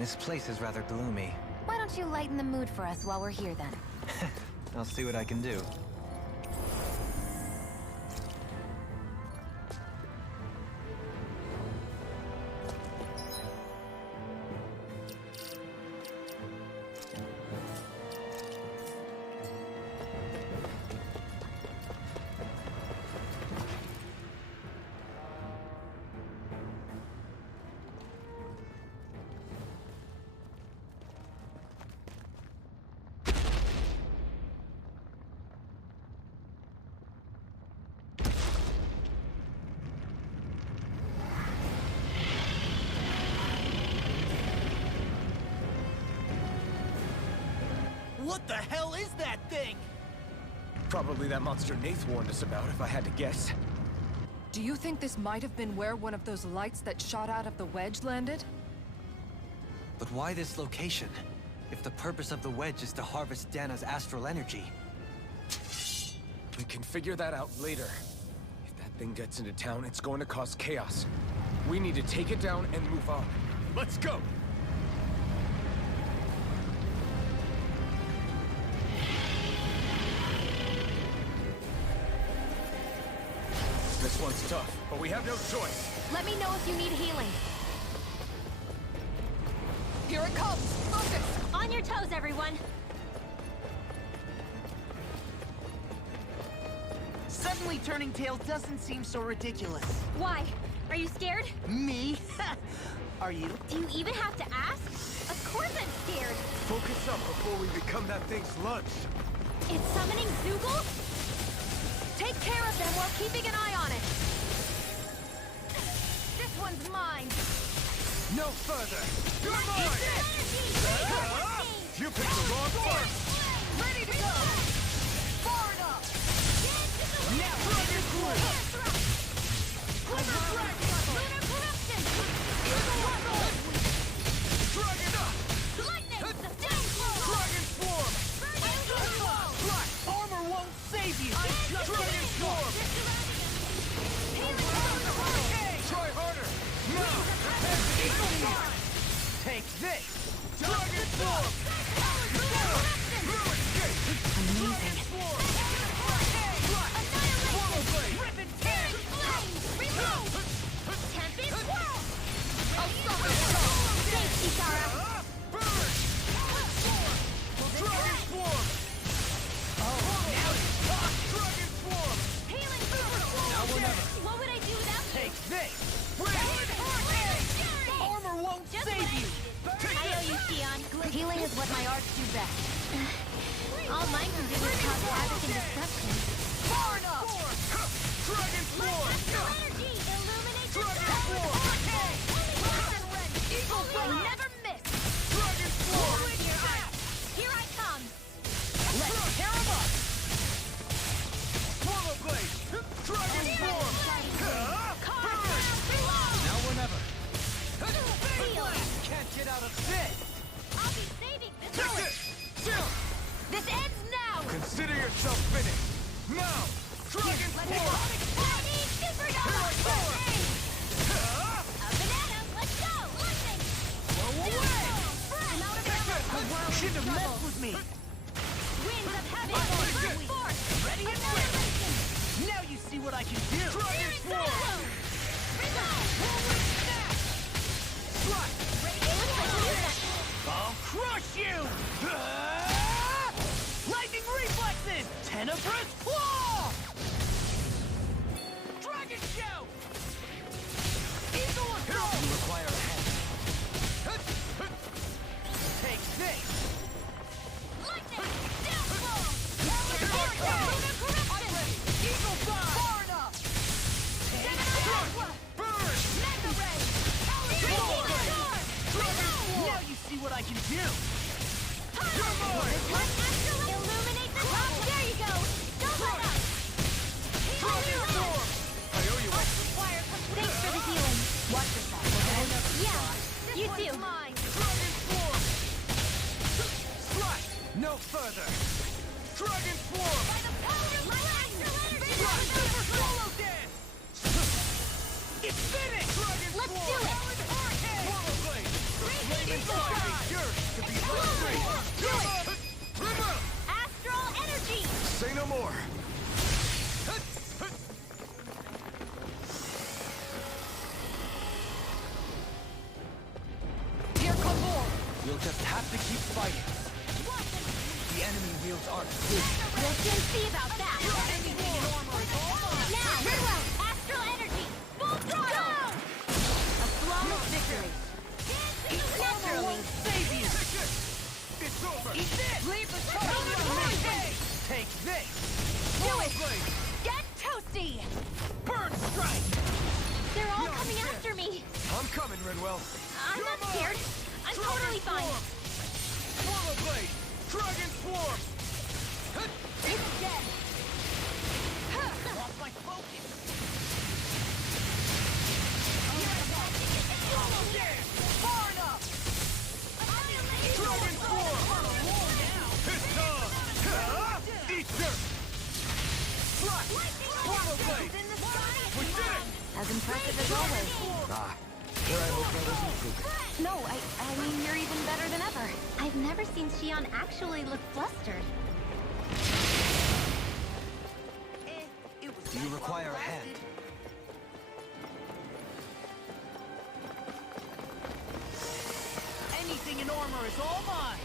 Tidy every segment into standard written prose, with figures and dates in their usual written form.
This place is rather gloomy. Why don't you lighten the mood for us while we're here then? I'll see what I can do. What the hell is that thing? Probably that monster Nath warned us about, if I had to guess. Do you think this might have been where one of those lights that shot out of the wedge landed? But why this location? If the purpose of the wedge is to harvest Dana's astral energy. We can figure that out later. If that thing gets into town, it's going to cause chaos. We need to take it down and move on. Let's go! This one's tough, but we have no choice. Let me know if you need healing. Here it comes! Focus! On your toes, everyone! Suddenly turning tail doesn't seem so ridiculous. Why? Are you scared? Me? Are you? Do you even have to ask? Of course I'm scared! Focus up before we become that thing's lunch. It's summoning Zoogle? Take care of them while keeping an eye on it! This one's mine! No further! You're mine! You picked the wrong one! Ready to go! Far enough! Now Dragon Force! Lunar Corruption! Dragon up! Lightning! Dragon Swarm! Armor won't save you! Dragon Swarm! Try harder! Now! Take this! Dragon Swarm! Amazing. Rip and tear! Tempest Swirl! I'll stop it! Thanks, Isara! Burn! Dragon Swarm! Dragon Swarm! Healing Super Now or never. What would I do without you? Take this! Fury! Armor won't Just save wait. you! I owe you, Xion. Healing is what my arts do best. All mine can do is cause havoc and destruction. Far enough! Dragon Swarm! Energy! Illuminate the Dragon dark! Swarm! Eagle will never miss! Dragon Swarm! Here I come! Let's tear him up! Swallow Blade! Dragon Swarm! Now or never. Can't get out of this! I'll be saving this Take one! it! Down! This ends now! Consider yourself finished! Now! Dragon Swarm! I need supernova! A banana, let's go! Lightning! away! I'm out of ammo! Shouldn't have messed with me! Winds of heaven! Brute force! Ready and Annihilation! Now you see what I can do! Dragon Swarm! I'll crush you! Lightning reflexes! Tenebrous claw! Dragon shout! Eagle assault! You require a hand. Take this! Lightning! Downfall! Eagle bomb! Far enough! Burn! Mega Ray! Now you see what I can do! Illuminate the top! There you go! Don't let up! Dragon Swarm! I owe you one. Thanks for the healing. Watch yourself. Yeah, you too. Dragon Swarm! Slash! No further! Dragon Swarm! Super Swallow Dance! It's finished! Dragon Let's Swarm! do it! Swallow Blade! Flaming Fire! on! We'll soon see about that. Now, Ridwell, astral energy, full throttle. A flawless victory. Naturally. It's over! Eat this! Leave the Take this! Do it! Get toasty! Burn strike! They're all coming after me. I'm coming, Ridwell. I'm not scared. I'm totally fine. Swallow blade! Dragon swarm! It's dead. Lost my focus! Far enough! Dragon swarm! It's time! Eat dirt! Flash! Swallow blade! We did it! As impressive as always. Ah, here I hope that doesn't prove it. No, I mean, you're even better than ever. I've never seen Shion actually look flustered. Do you require a hand? Anything in armor is all mine!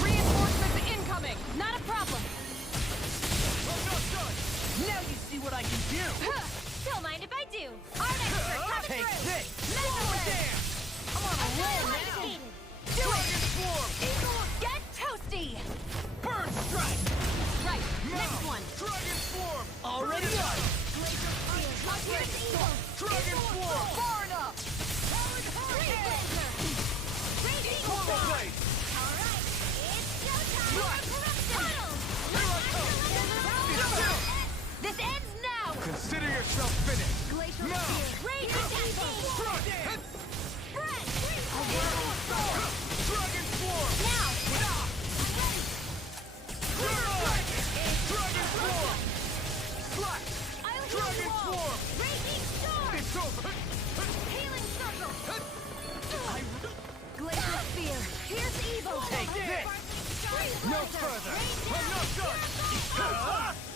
Reinforcements incoming! Not a problem. I'm not done! Now you see what I can do! Don't mind if I do. Art expert coming Take through. this! Measure I'm on a roll now! Do Dragon it. swarm! Get toasty. Burn strike! Right. Now! Next one. Dragon swarm! Already done! Here's evil. Dragon swarm! Far enough! Swallow blade! All right. It's showtime. Corruption. It's done! This ends now. Consider yourself finished! Glacial Now! spear. Rage evil. Strike! Spread. Dragon swarm! Now. Dragon swarm! Slash! I'll heal Dragon you all. swarm! Raging storm. It's over! Healing circle. Glacial spear. Here's evil. Take this! No further! I'm not done!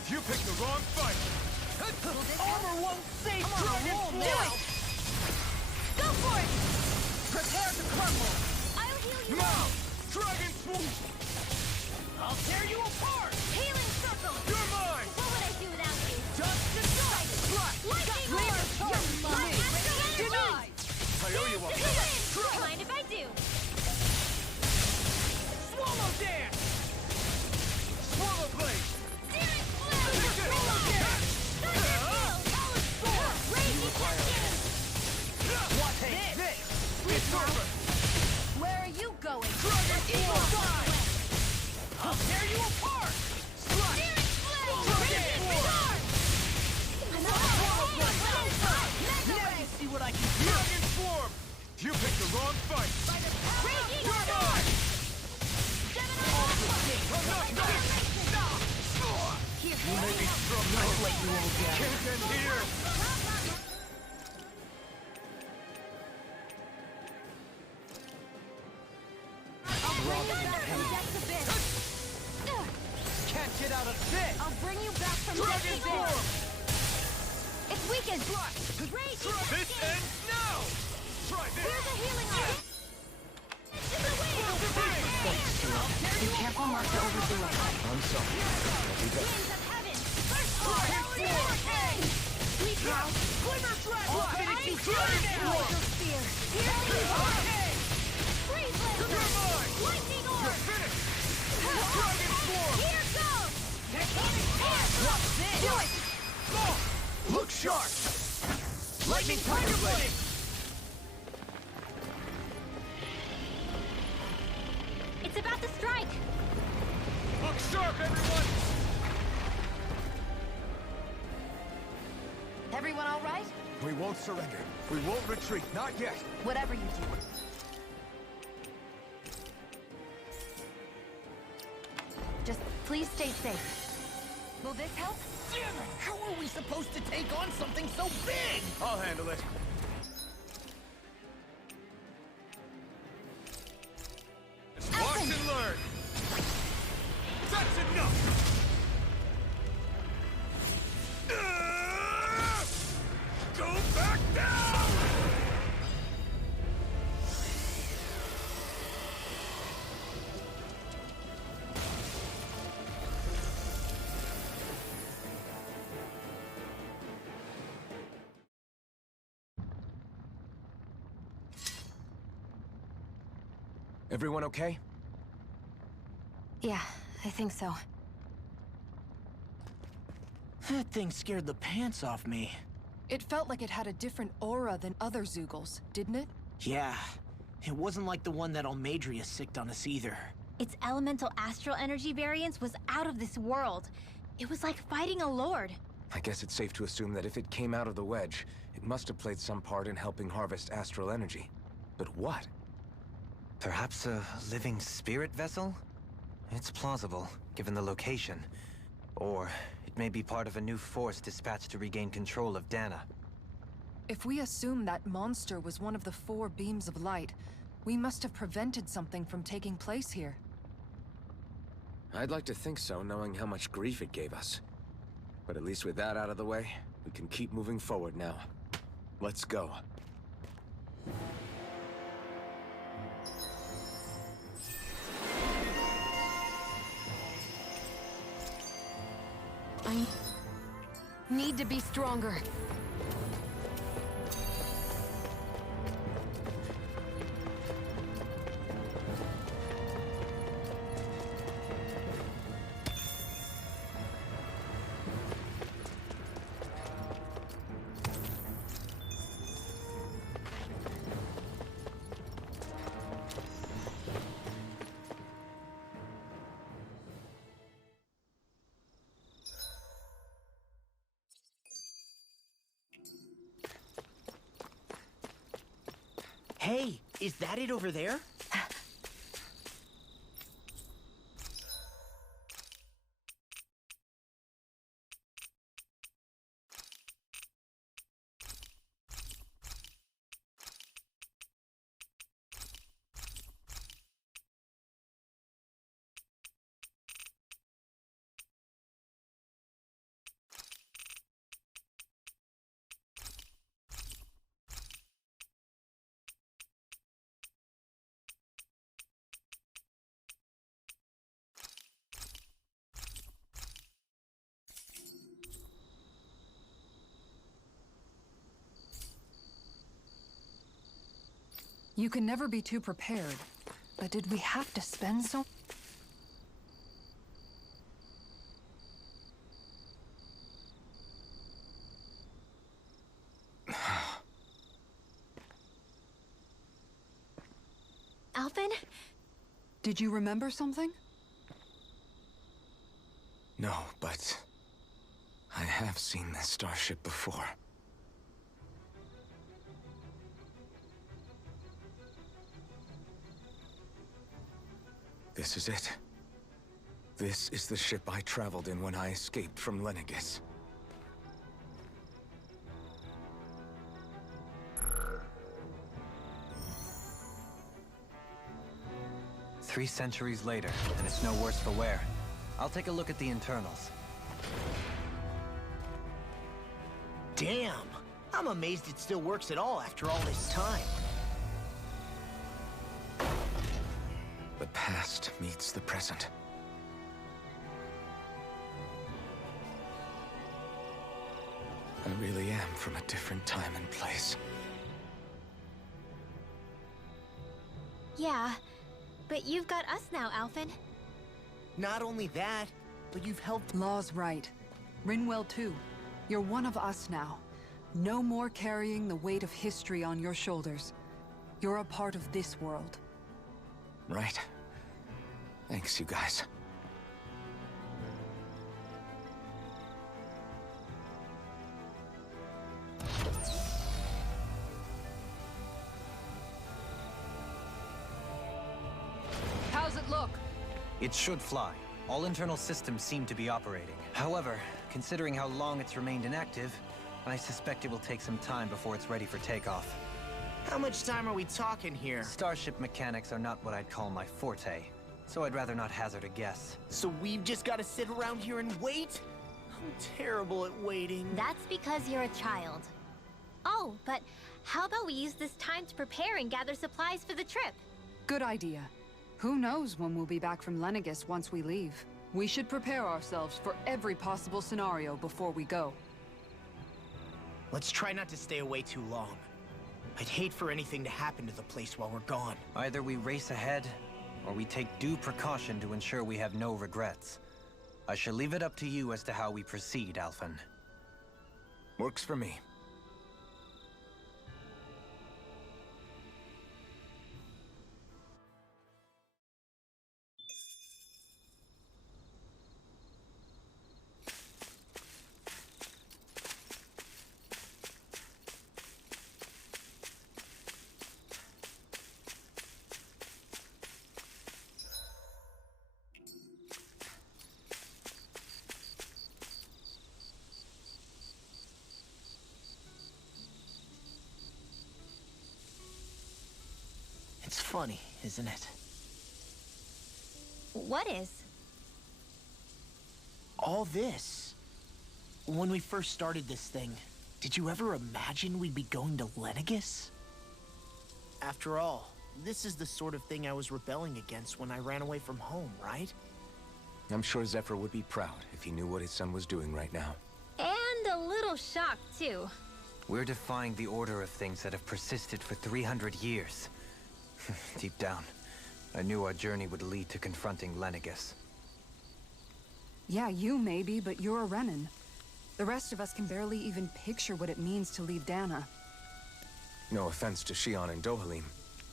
You picked the wrong fight! Armor won't save Dragon roll swarm! now! Go for it. Prepare to crumble! I'll heal you. Now! Dragon swarm! I'll tear you apart! Healing circle. You're mine! What would I do without you? Just destroy! Lightning Clear orb. charge for My me. astral energy. Denied! I owe you one! Don't mind if I do. Swallow dance! Swallow blade! Searing flame. Take it! Raging temptation. Take this! It's over! Where are you going? Dragon swarm! I'll tear you apart! Slash! Searing flame. Dragon Raging swarm! Now you see what I can do! Dragon swarm! You picked the wrong fight! Raging You're storm. mine! I'm not done! Here. You may be strong now, but you won't get. Can't end here! I'll bring you back from death's abyss. Can't get out of this! I'll bring you back from Dragon death's swarm! abyss. It's weakened. Raging This ends now! Try this! Here's a healing art. Into the wind. Be careful not to overdo it. I'm sorry. I'll be back. Winds of heaven. First Dragon hurricane. Sweep now. Glimmer dragon! Ice Dragon Glacial swarm! spear. Here's the orb. Freeze laser. You're mine! Lightning You're orb. finished! Dragon swarm! Here goes. What's this? Do it. Look sharp! Lightning Tiger Blade! It's about to strike. Look sharp, everyone! Everyone all right? We won't surrender. We won't retreat. Not yet. Whatever you do. Just please stay safe. Will this help? Damn it! How are we supposed to take on something so big? I'll handle it. Watch and learn! That's enough! Go back down! Everyone okay? Yeah, I think so. That thing scared the pants off me. It felt like it had a different aura than other Zeugles, didn't it? Yeah. It wasn't like the one that Almadria sicked on us either. Its elemental astral energy variance was out of this world. It was like fighting a lord. I guess it's safe to assume that if it came out of the wedge, it must have played some part in helping harvest astral energy. But what? Perhaps a living spirit vessel? It's plausible, given the location. Or it may be part of a new force dispatched to regain control of Dana. If we assume that monster was one of the 4 beams of light, we must have prevented something from taking place here. I'd like to think so, knowing how much grief it gave us. But at least with that out of the way, we can keep moving forward now. Let's go. I need to be stronger. Hey, is that it over there? You can never be too prepared. But did we have to spend so... Alphen? Did you remember something? No, but... I have seen this starship before. This is it. This is the ship I traveled in when I escaped from Lenegis. Three centuries later, and it's no worse for wear. I'll take a look at the internals. Damn! I'm amazed it still works at all after all this time. The past meets the present. I really am from a different time and place. Yeah, but you've got us now, Alphen. Not only that, but you've helped... Law's right. Rinwell too. You're one of us now. No more carrying the weight of history on your shoulders. You're a part of this world. Right. Thanks, you guys. How's it look? It should fly. All internal systems seem to be operating. However, considering how long it's remained inactive, I suspect it will take some time before it's ready for takeoff. How much time are we talking here? Starship mechanics are not what I'd call my forte, so I'd rather not hazard a guess. So we've just got to sit around here and wait? I'm terrible at waiting. That's because you're a child. Oh, but how about we use this time to prepare and gather supplies for the trip? Good idea. Who knows when we'll be back from Lenegis once we leave. We should prepare ourselves for every possible scenario before we go. Let's try not to stay away too long. I'd hate for anything to happen to the place while we're gone. Either we race ahead, or we take due precaution to ensure we have no regrets. I shall leave it up to you as to how we proceed, Alphen. Works for me. It's funny, isn't it? What is? All this. When we first started this thing, did you ever imagine we'd be going to Lenegis? After all, this is the sort of thing I was rebelling against when I ran away from home, right? I'm sure Zephyr would be proud if he knew what his son was doing right now. And a little shocked, too. We're defying the order of things that have persisted for 300 years. Deep down, I knew our journey would lead to confronting Lenegis. Yeah, you maybe, but you're a Renan. The rest of us can barely even picture what it means to leave Dana. No offense to Shion and Dohalim,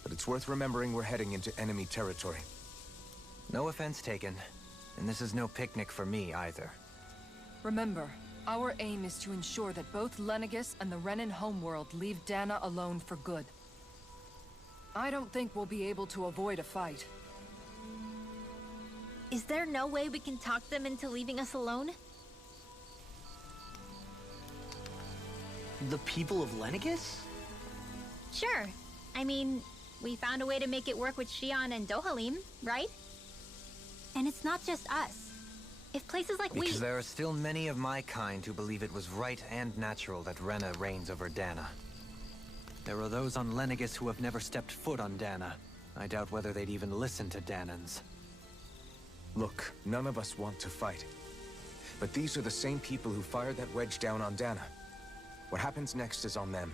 but it's worth remembering we're heading into enemy territory. No offense taken, and this is no picnic for me either. Remember, our aim is to ensure that both Lenegis and the Renan homeworld leave Dana alone for good. I don't think we'll be able to avoid a fight. Is there no way we can talk them into leaving us alone? The people of Lenegis? Sure. I mean, we found a way to make it work with Shion and Dohalim, right? And it's not just us. If places like Because there are still many of my kind who believe it was right and natural that Rena reigns over Dana. There are those on Lenegis who have never stepped foot on Dana. I doubt whether they'd even listen to Danans. Look, none of us want to fight. But these are the same people who fired that wedge down on Dana. What happens next is on them.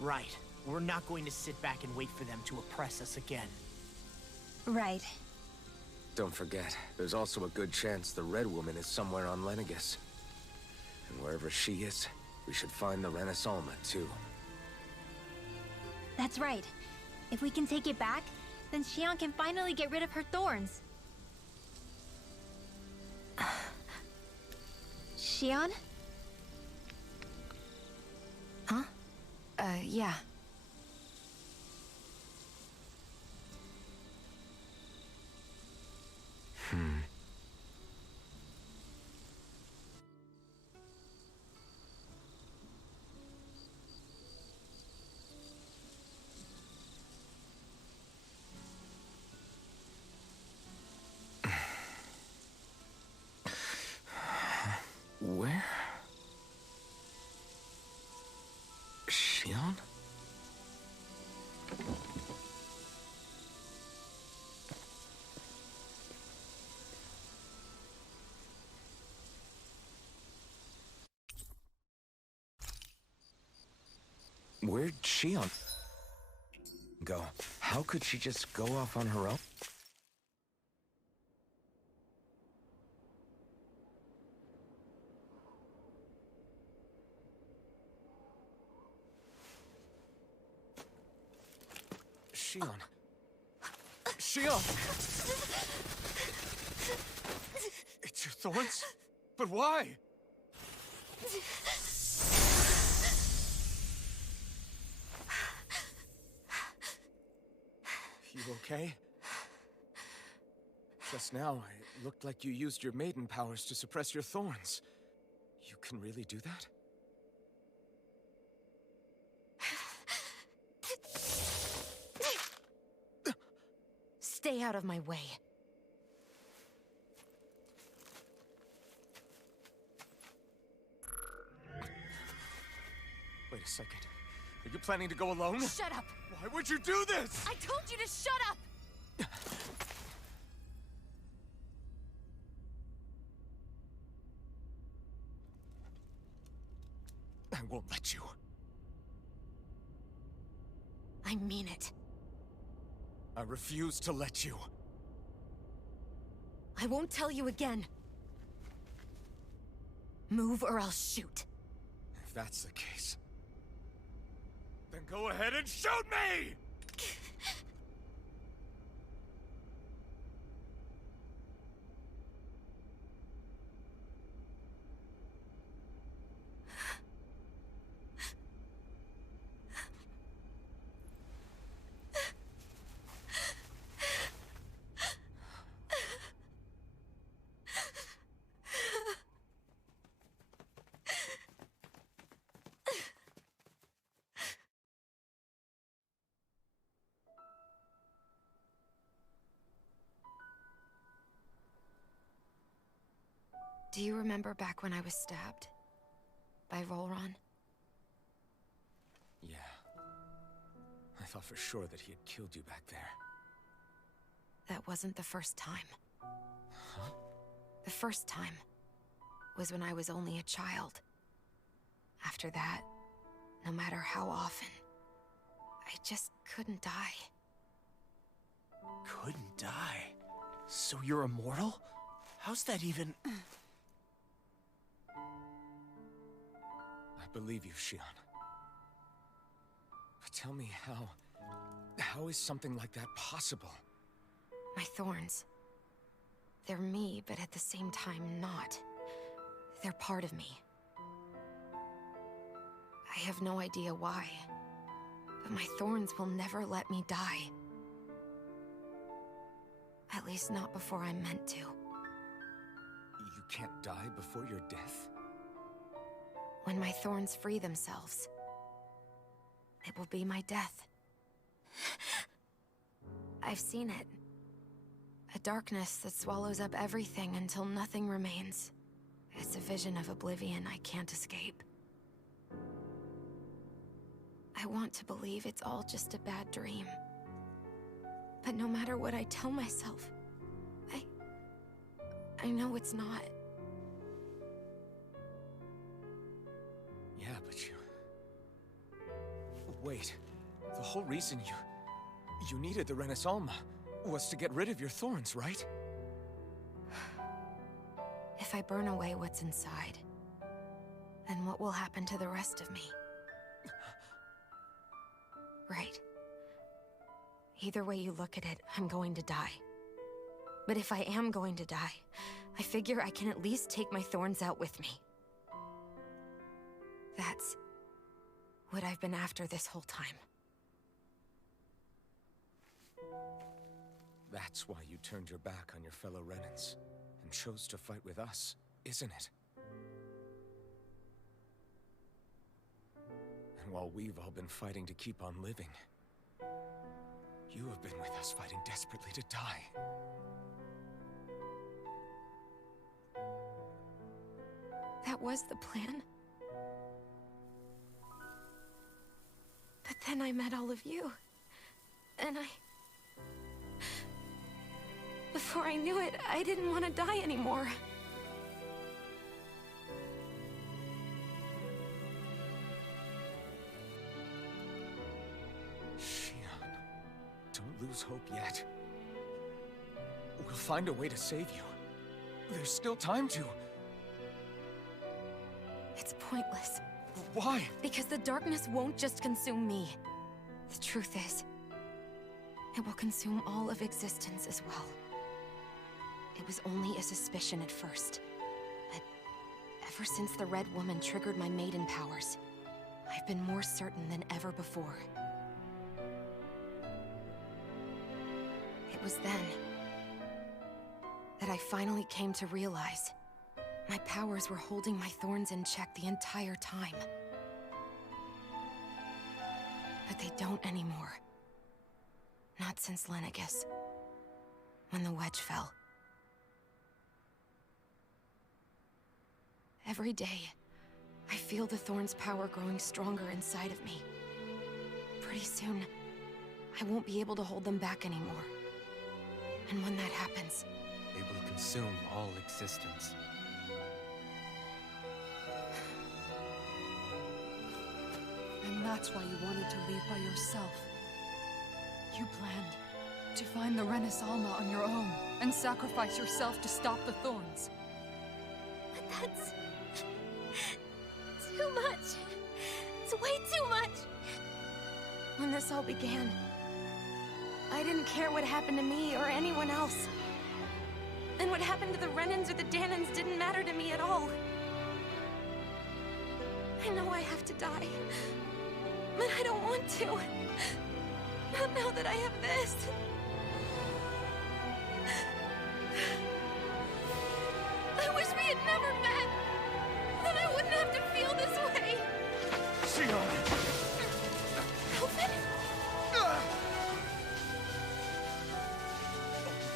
Right. We're not going to sit back and wait for them to oppress us again. Right. Don't forget, there's also a good chance the Red Woman is somewhere on Lenegis. And wherever she is, we should find the Renaissance too. That's right. If we can take it back, then Shion can finally get rid of her thorns. Shion? Huh? Yeah. Where? Shion? Where'd Shion go? How could she just go off on her own? Shion. Shion! It's your thorns? But why? You okay? Just now, it looked like you used your maiden powers to suppress your thorns. You can really do that? Stay out of my way. Wait a second. Are you planning to go alone? Shut up! Why would you do this? I told you to shut up! I won't let you. I mean it. I refuse to let you. I won't tell you again. Move or I'll shoot. If that's the case, then go ahead and shoot me! Do you remember back when I was stabbed? By Volron? Yeah. I thought for sure that he had killed you back there. That wasn't the first time. Huh? The first time was when I was only a child. After that, no matter how often, I just couldn't die. Couldn't die? So you're immortal? How's that even... I believe you, Shionne. But tell me how is something like that possible? My thorns. They're me, but at the same time not. They're part of me. I have no idea why, but my thorns will never let me die. At least not before I'm meant to. You can't die before your death? When my thorns free themselves, it will be my death. I've seen it. A darkness that swallows up everything until nothing remains. It's a vision of oblivion I can't escape. I want to believe it's all just a bad dream. But no matter what I tell myself, I know it's not. Yeah, but you... Wait. The whole reason you needed the Renaissance was to get rid of your thorns, right? If I burn away what's inside, then what will happen to the rest of me? Right. Either way you look at it, I'm going to die. But if I am going to die, I figure I can at least take my thorns out with me. That's what I've been after this whole time. That's why you turned your back on your fellow Renans and chose to fight with us, isn't it? And while we've all been fighting to keep on living, you have been with us fighting desperately to die. That was the plan. But then I met all of you. And before I knew it, I didn't want to die anymore. Shionne, don't lose hope yet. We'll find a way to save you. There's still time to... It's pointless. Why? Because the darkness won't just consume me. The truth is, it will consume all of existence as well. It was only a suspicion at first, but ever since the Red Woman triggered my maiden powers, I've been more certain than ever before. It was then that I finally came to realize my powers were holding my thorns in check the entire time. But they don't anymore. Not since Lenegis, when the wedge fell. Every day, I feel the thorn's power growing stronger inside of me. Pretty soon, I won't be able to hold them back anymore. And when that happens... They will consume all existence. And that's why you wanted to leave by yourself. You planned to find the Renis Alma on your own and sacrifice yourself to stop the Thorns. But that's... too much. It's way too much. When this all began, I didn't care what happened to me or anyone else. And what happened to the Renans or the Dahnans didn't matter to me at all. I know I have to die, but I don't want to. Not now that I have this. I wish we had never met. Then I wouldn't have to feel this way. Shionne! Alphen?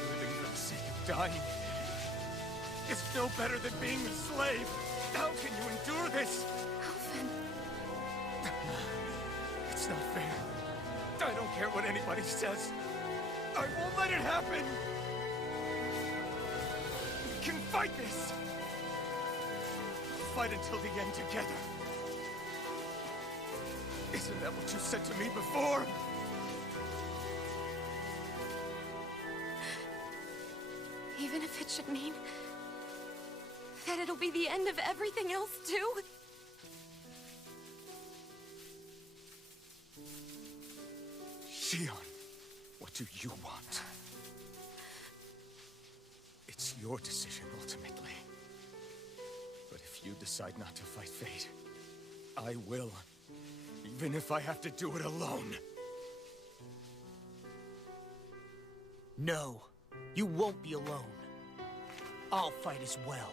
Living for the sake of dying is no better than being a slave. How can you endure this? Alphen. It's not fair. I don't care what anybody says. I won't let it happen. We can fight this. Fight until the end together. Isn't that what you said to me before? Even if it should mean that it'll be the end of everything else, too? Shionne, what do you want? It's your decision, ultimately. But if you decide not to fight fate, I will. Even if I have to do it alone. No, you won't be alone. I'll fight as well.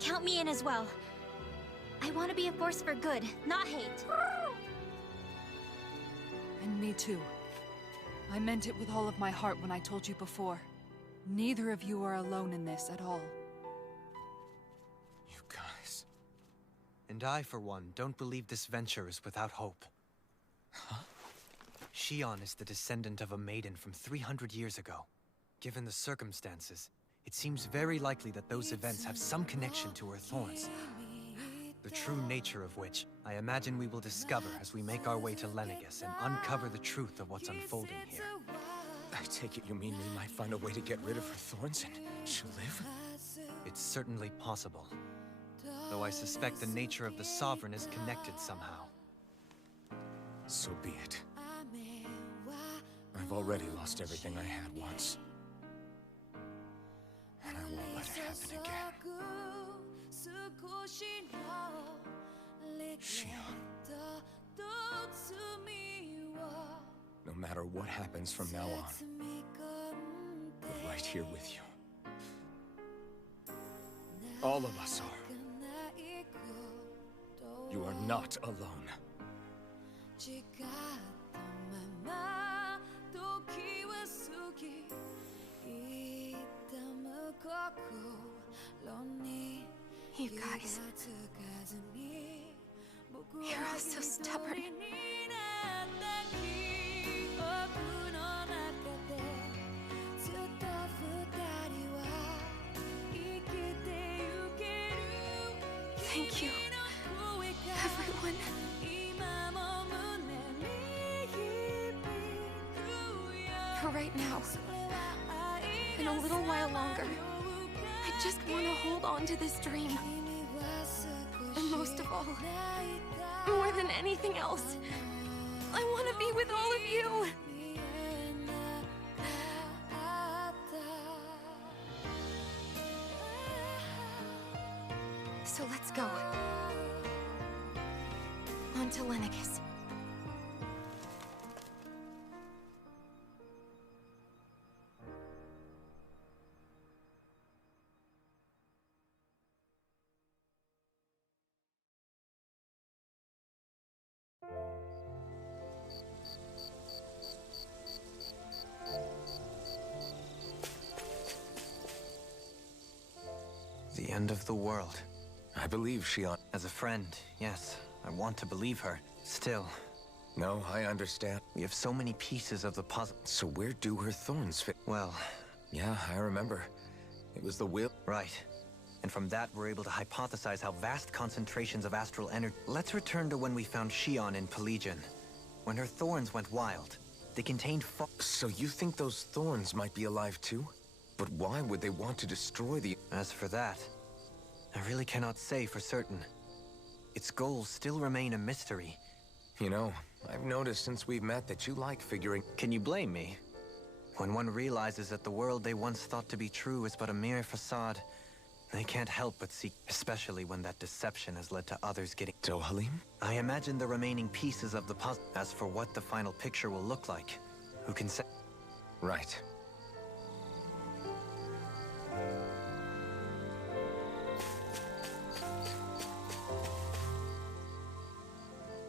Count me in as well. I want to be a force for good, not hate. And me too. I meant it with all of my heart when I told you before. Neither of you are alone in this at all. You guys... And I, for one, don't believe this venture is without hope. Huh? Shionne is the descendant of a maiden from 300 years ago. Given the circumstances, it seems very likely that those events have some connection to her thorns. The true nature of which, I imagine we will discover as we make our way to Lenegis and uncover the truth of what's unfolding here. I take it you mean we might find a way to get rid of her thorns and she'll live? It's certainly possible. Though I suspect the nature of the Sovereign is connected somehow. So be it. I've already lost everything I had once. And I won't let it happen again. Shionne. No matter what happens from now on, we're right here with you. All of us are. You are not alone. You guys... You're all so stubborn. Thank you, everyone. For right now, and a little while longer, I just want to hold on to this dream. And most of all, more than anything else, I want to be with all of you. So let's go. On to Lenegis. The end of the world. I believe Shionne. As a friend, yes, I want to believe her. Still, No, I understand. we have so many pieces of the puzzle. So where do her thorns fit? Well, Yeah, I remember. It was the will. right. And from that, we're able to hypothesize how vast concentrations of astral energy... Let's return to when we found Shionne in Pelegion. When her thorns went wild, They contained So you think those thorns might be alive too? But why would they want to destroy the... As for that, I really cannot say for certain. Its goals still remain a mystery. You know, I've noticed since we've met that you like figuring... Can you blame me? When one realizes that the world they once thought to be true is but a mere facade, they can't help but seek, especially when that deception has led to others getting... Dohalim? I imagine the remaining pieces of the puzzle. As for what the final picture will look like, who can say? Right.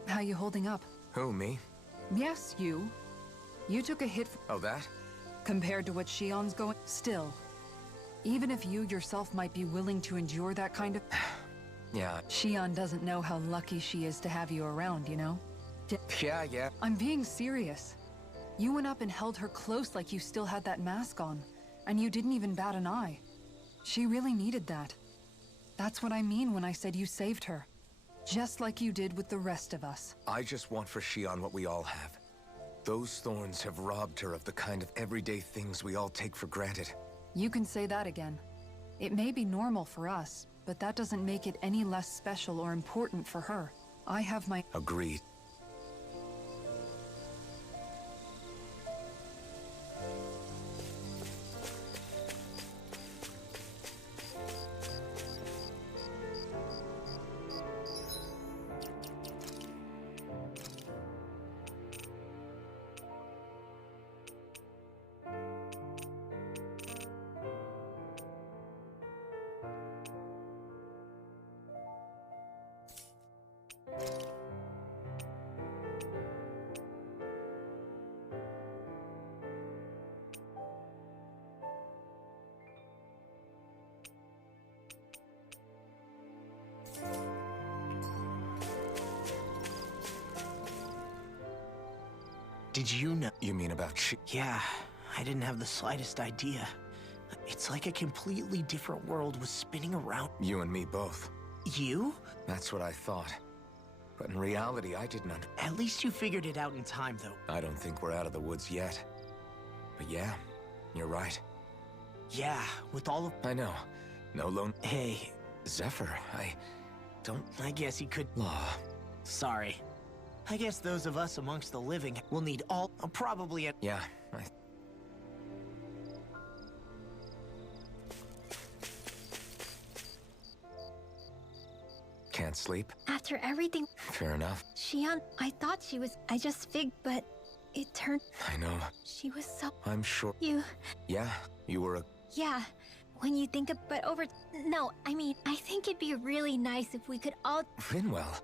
How you holding up? Who, me? Yes, you. You took a hit Oh, that? compared to what Shion's going. Still, even if you yourself might be willing to endure that kind of... Yeah. Shion doesn't know how lucky she is to have you around, you know? Yeah. I'm being serious. You went up and held her close like you still had that mask on, and you didn't even bat an eye. She really needed that. That's what I mean when I said you saved her. Just like you did with the rest of us. I just want for Shion what we all have. Those thorns have robbed her of the kind of everyday things we all take for granted. You can say that again. It may be normal for us, but that doesn't make it any less special or important for her. I have my... Agreed. Did you know? You mean about Yeah, I didn't have the slightest idea. It's like a completely different world was spinning around. You and me both. You? That's what I thought. But in reality, I didn't At least you figured it out in time, though. I don't think we're out of the woods yet. But yeah, you're right. Yeah, with all of... I know. No lone... Hey, Zephyr, I guess he could... Law. Sorry. I guess those of us amongst the living will need all... probably a... Yeah, Can't sleep? After everything, Fair enough. Shion, I thought she was. I just figured, but it turned. I know. She was so. I'm sure. You. Yeah, you were a... Yeah. When you think of. But over. No, I mean, I think it'd be really nice if we could all. Rinwell.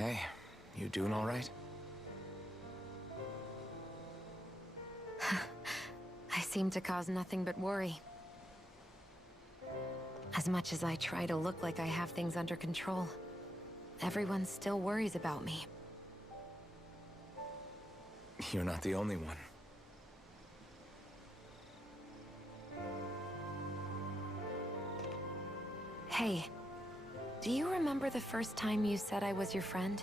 Hey, you doing all right? I seem to cause nothing but worry. As much as I try to look like I have things under control, everyone still worries about me. You're not the only one. Hey, do you remember the first time you said I was your friend?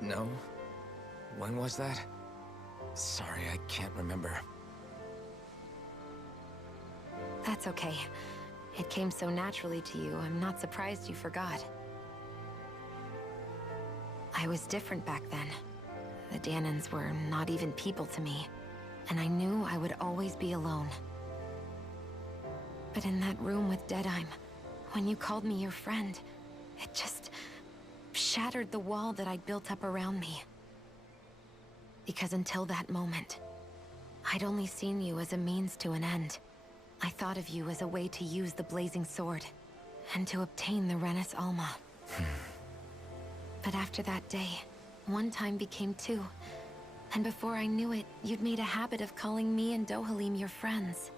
No? When was that? Sorry, I can't remember. That's okay. It came so naturally to you, I'm not surprised you forgot. I was different back then. The Dahnans were not even people to me, and I knew I would always be alone. But in that room with Deadheim, when you called me your friend, it just shattered the wall that I'd built up around me. Because until that moment, I'd only seen you as a means to an end. I thought of you as a way to use the Blazing Sword, and to obtain the Renis Alma. But after that day, one time became two, and before I knew it, you'd made a habit of calling me and Dohalim your friends.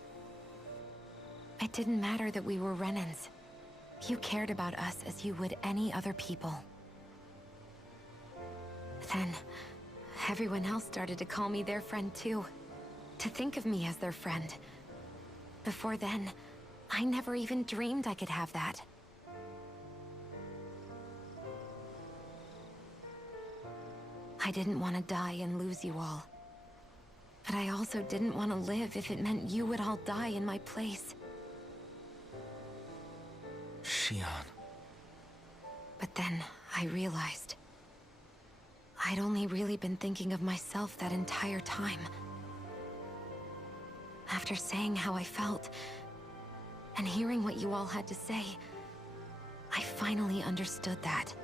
It didn't matter that we were Renins. You cared about us as you would any other people. Then, everyone else started to call me their friend too. To think of me as their friend. Before then, I never even dreamed I could have that. I didn't want to die and lose you all. But I also didn't want to live if it meant you would all die in my place. Shionne. But then, I realized... I'd only really been thinking of myself that entire time. After saying how I felt, and hearing what you all had to say, I finally understood that.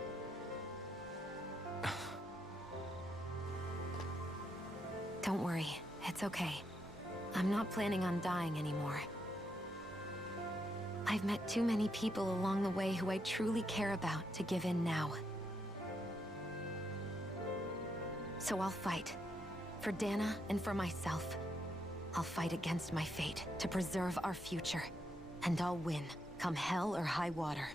Don't worry, it's okay. I'm not planning on dying anymore. I've met too many people along the way who I truly care about to give in now. So I'll fight. For Dana and for myself. I'll fight against my fate to preserve our future. And I'll win, come hell or high water.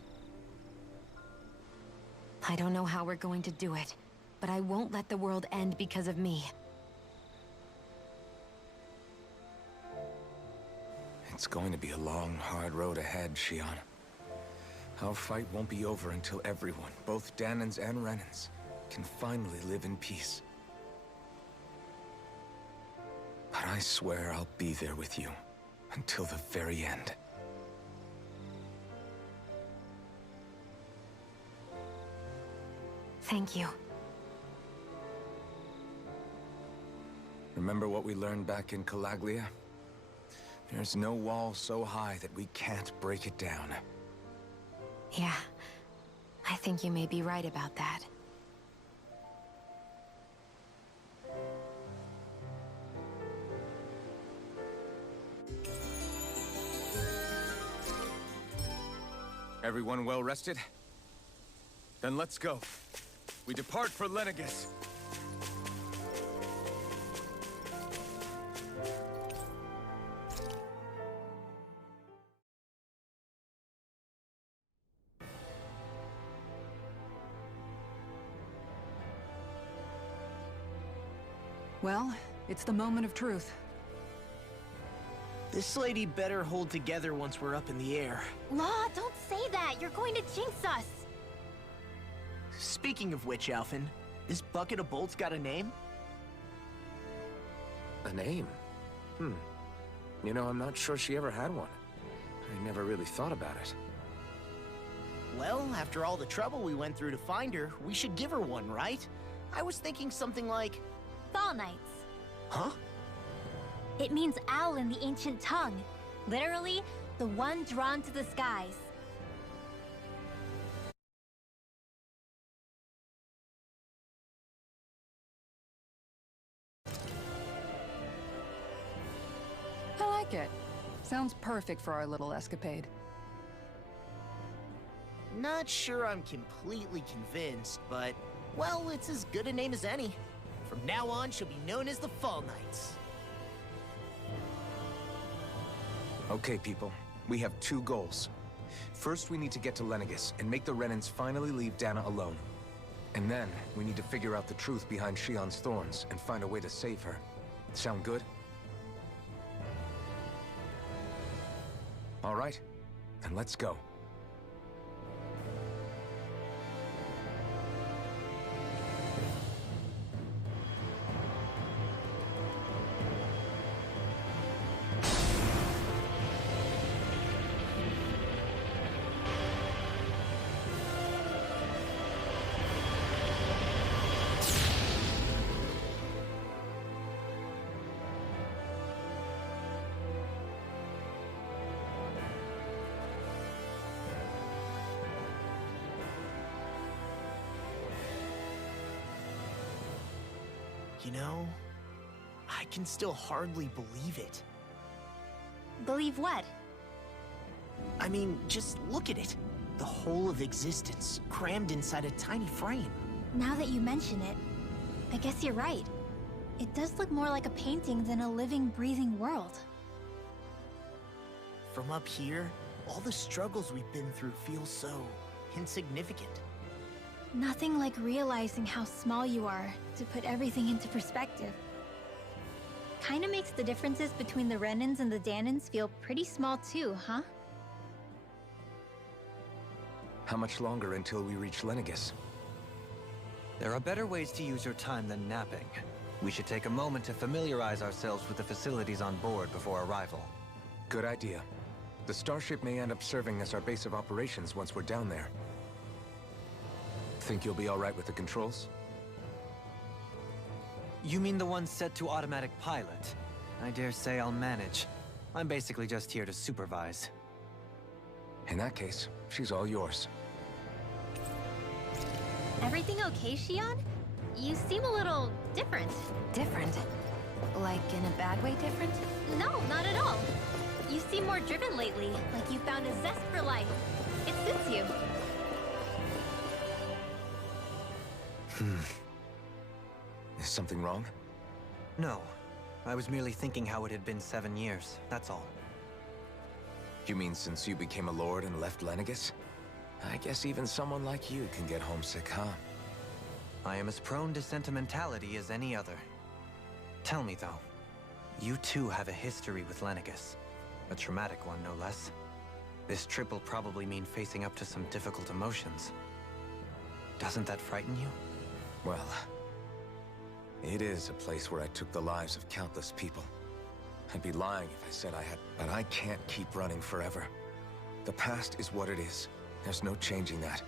I don't know how we're going to do it, but I won't let the world end because of me. It's going to be a long, hard road ahead, Shionne. Our fight won't be over until everyone, both Dahnans and Renans, can finally live in peace. But I swear I'll be there with you, until the very end. Thank you. Remember what we learned back in Calaglia? There's no wall so high that we can't break it down. Yeah, I think you may be right about that. Everyone well rested? Then let's go. We depart for Lenegis. Well, it's the moment of truth. This lady better hold together once we're up in the air. Law, don't say that! You're going to jinx us! Speaking of which, Alphen, this bucket of bolts got a name? A name? You know, I'm not sure she ever had one. I never really thought about it. Well, after all the trouble we went through to find her, we should give her one, right? I was thinking something like... Fall Knights. Huh? It means owl in the ancient tongue. Literally, the one drawn to the skies. I like it. Sounds perfect for our little escapade. Not sure I'm completely convinced, but... well, it's as good a name as any. From now on, she'll be known as the Fall Knights. Okay, people. We have two goals. First, we need to get to Lenegis and make the Renans finally leave Dana alone. And then, we need to figure out the truth behind Shionne's thorns and find a way to save her. Sound good? All right. Then let's go. You know, I can still hardly believe it. Believe what? I mean, just look at it. The whole of existence, crammed inside a tiny frame. Now that you mention it, I guess you're right. It does look more like a painting than a living, breathing world. From up here, all the struggles we've been through feel so insignificant. Nothing like realizing how small you are to put everything into perspective. Kinda makes the differences between the Renans and the Danans feel pretty small too, huh? How much longer until we reach Lenegis? There are better ways to use your time than napping. We should take a moment to familiarize ourselves with the facilities on board before arrival. Good idea. The starship may end up serving as our base of operations once we're down there. Think you'll be all right with the controls? You mean the one set to automatic pilot? I dare say I'll manage. I'm basically just here to supervise. In that case, she's all yours. Everything okay, Shion? You seem a little different. Different? Like in a bad way different? No, not at all. You seem more driven lately, like you found a zest for life. It suits you. Is something wrong? No. I was merely thinking how it had been 7 years, that's all. You mean since you became a lord and left Lenegis? I guess even someone like you can get homesick, huh? I am as prone to sentimentality as any other. Tell me, though, you too have a history with Lenegis. A traumatic one, no less. This trip will probably mean facing up to some difficult emotions. Doesn't that frighten you? Well, it is a place where I took the lives of countless people. I'd be lying if I said I had, but I can't keep running forever. The past is what it is. There's no changing that.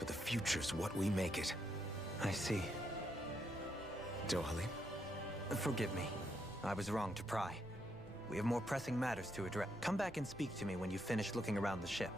But the future's what we make it. I see. Dohalim? Forgive me. I was wrong to pry. We have more pressing matters to address. Come back and speak to me when you've finished looking around the ship.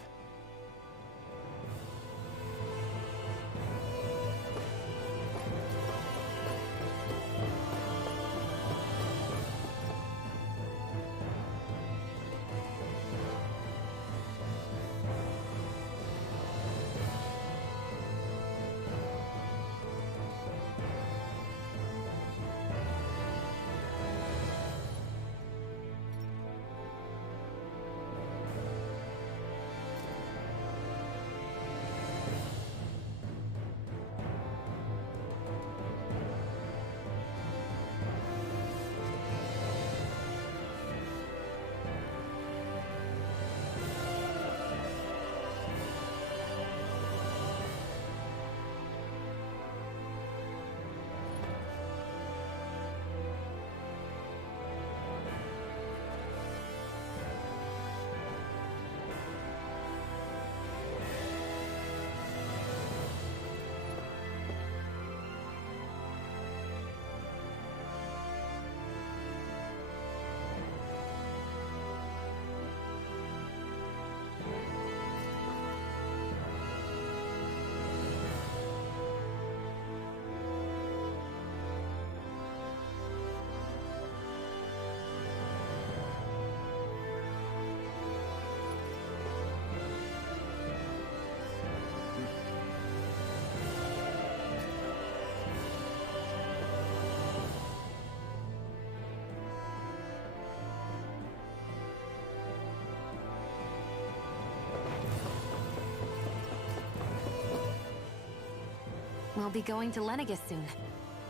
We'll be going to Lenegis soon.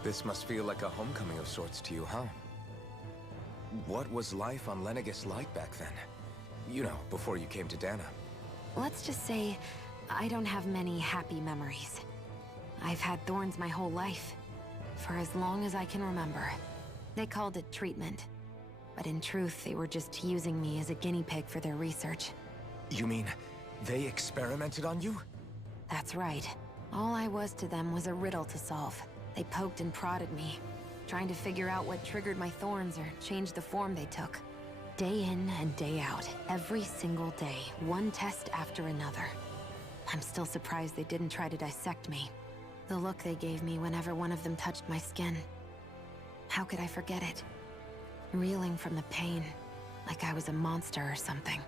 This must feel like a homecoming of sorts to you, huh? What was life on Lenegis like back then? You know, before you came to Dana. Let's just say, I don't have many happy memories. I've had thorns my whole life, for as long as I can remember. They called it treatment, but in truth, they were just using me as a guinea pig for their research. You mean, they experimented on you? That's right. All I was to them was a riddle to solve. They poked and prodded me, trying to figure out what triggered my thorns or changed the form they took. Day in and day out, every single day, one test after another. I'm still surprised they didn't try to dissect me. The look they gave me whenever one of them touched my skin. How could I forget it? Reeling from the pain, like I was a monster or something.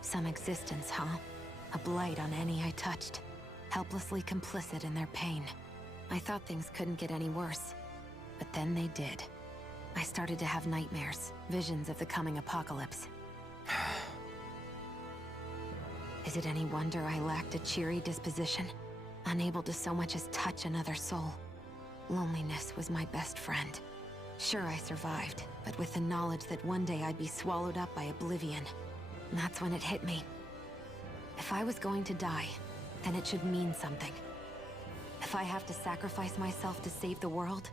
Some existence, huh? A blight on any I touched. Helplessly complicit in their pain. I thought things couldn't get any worse, but then they did. I started to have nightmares, visions of the coming apocalypse. Is it any wonder I lacked a cheery disposition? unable to so much as touch another soul. Loneliness was my best friend. Sure, I survived, but with the knowledge that one day I'd be swallowed up by oblivion. And that's when it hit me. If I was going to die, then it should mean something. If I have to sacrifice myself to save the world,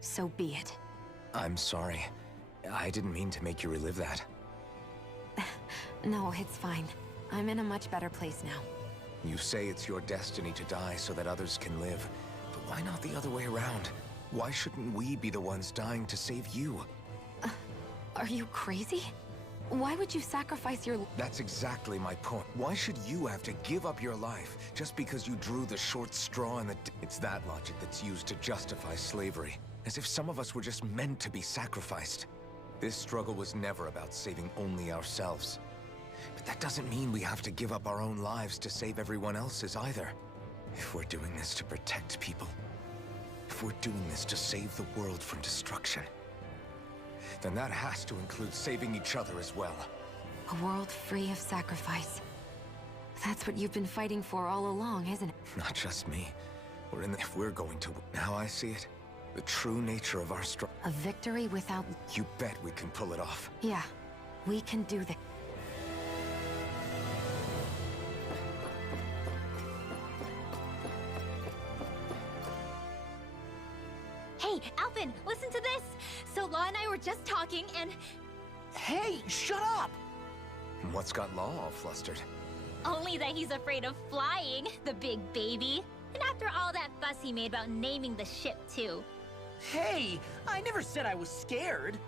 so be it. I'm sorry. I didn't mean to make you relive that. No, it's fine. I'm in a much better place now. You say it's your destiny to die so that others can live. But why not the other way around? Why shouldn't we be the ones dying to save you? Are you crazy? Why would you sacrifice your... That's exactly my point. Why should you have to give up your life just because you drew the short straw in the... It's that logic that's used to justify slavery. As if some of us were just meant to be sacrificed. This struggle was never about saving only ourselves. But that doesn't mean we have to give up our own lives to save everyone else's either. If we're doing this to protect people, if we're doing this to save the world from destruction, then that has to include saving each other as well. A world free of sacrifice. That's what you've been fighting for all along, isn't it? Not just me. We're in the... If we're going to... Now I see it. The true nature of our struggle. A victory without... You bet we can pull it off. Yeah, we can do that. Hey, Alphen, listen to this! So Law and I were just talking and... Hey, shut up! What's got Law all flustered? Only that he's afraid of flying, the big baby. And after all that fuss he made about naming the ship, too. Hey, I never said I was scared.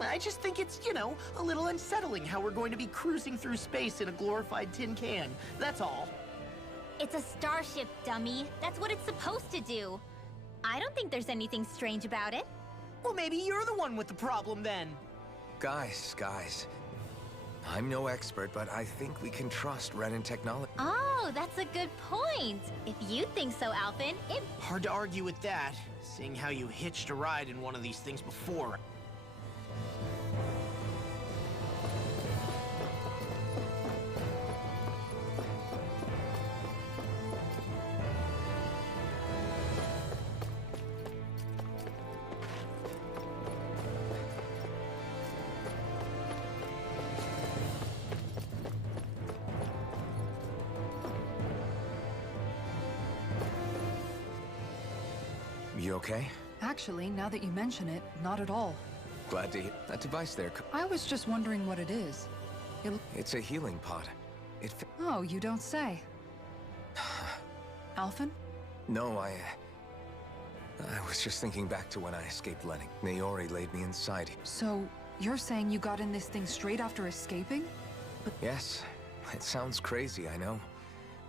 I just think it's, you know, a little unsettling how we're going to be cruising through space in a glorified tin can. That's all. It's a starship, dummy. That's what it's supposed to do. I don't think there's anything strange about it. Well, maybe you're the one with the problem then. Guys. I'm no expert, but I think we can trust Renan technology. Oh, that's a good point. If you think so, Alphen, it... Hard to argue with that, seeing how you hitched a ride in one of these things before. You okay? Actually, now that you mention it, not at all. Glad to hear. That device there, I was just wondering what it is. it's a healing pod. Oh, you don't say. Alphen? No, I was just thinking back to when I escaped Lenning. Naori laid me inside. So, you're saying you got in this thing straight after escaping? Yes. It sounds crazy, I know.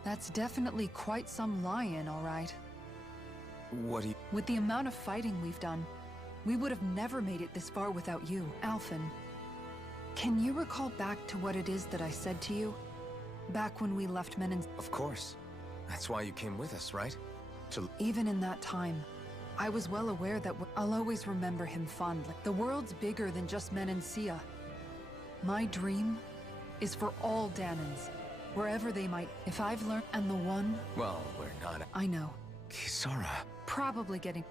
That's definitely quite some lie-in, all right. What do you... With the amount of fighting we've done, we would have never made it this far without you. Alphen, can you recall back to what it is that I said to you? Back when we left Menen's... Of course. That's why you came with us, right? Even in that time, I was well aware that I'll always remember him fondly. The world's bigger than just Menencia. My dream is for all Dahnans, wherever they might... If I've learned... And the one... Well, we're not... I know. Kisara. Probably getting...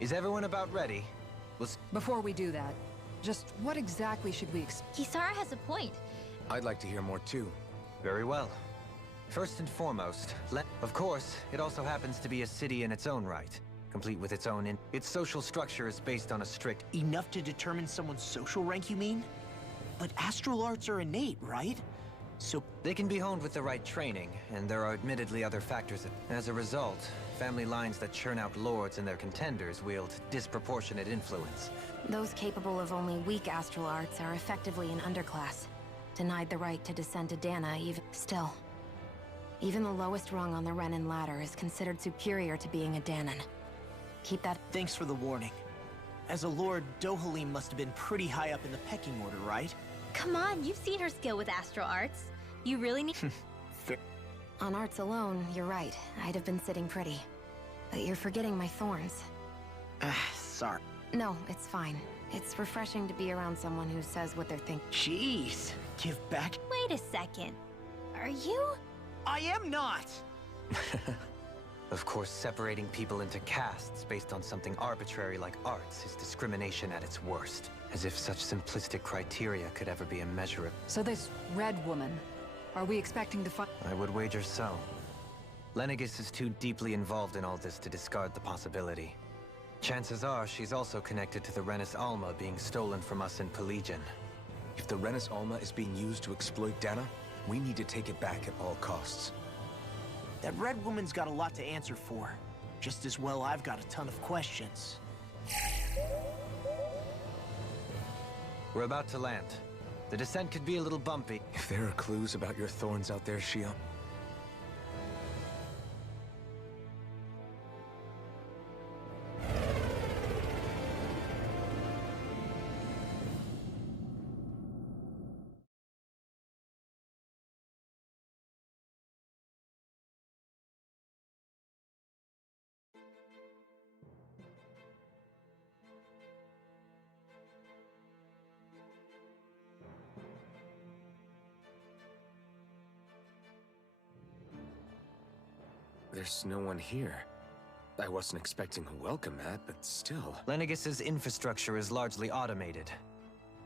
Is everyone about ready? Before we do that, just what exactly should we expect? Kisara has a point. I'd like to hear more too. Very well. First and foremost, of course, it also happens to be a city in its own right, complete with its own its social structure is based on a strict... Enough to determine someone's social rank, you mean? But astral arts are innate, right? So... They can be honed with the right training, and there are admittedly other factors. As a result, family lines that churn out lords and their contenders wield disproportionate influence. Those capable of only weak astral arts are effectively an underclass. Denied the right to descend to Dahna even... Still. Even the lowest rung on the Renan ladder is considered superior to being a Dahnan. Keep that... Thanks for the warning. As a lord, Dohalim must have been pretty high up in the pecking order, right? Come on, you've seen her skill with astral arts. You really need... On arts alone, you're right. I'd have been sitting pretty. But you're forgetting my thorns. Sorry. No, it's fine. It's refreshing to be around someone who says what they're thinking. Jeez. Give back. Wait a second. Are you? I am not! Of course, separating people into castes based on something arbitrary like arts is discrimination at its worst. As if such simplistic criteria could ever be a measure of... So this Red Woman, are we expecting to find... I would wager so. Lenegis is too deeply involved in all this to discard the possibility. Chances are she's also connected to the Renis Alma being stolen from us in Pelegion. If the Renis Alma is being used to exploit Dana, we need to take it back at all costs. That Red Woman's got a lot to answer for. Just as well I've got a ton of questions. We're about to land. The descent could be a little bumpy. If there are clues about your thorns out there, Shion... There's no one here. I wasn't expecting a welcome mat, but still. Lenegis's infrastructure is largely automated.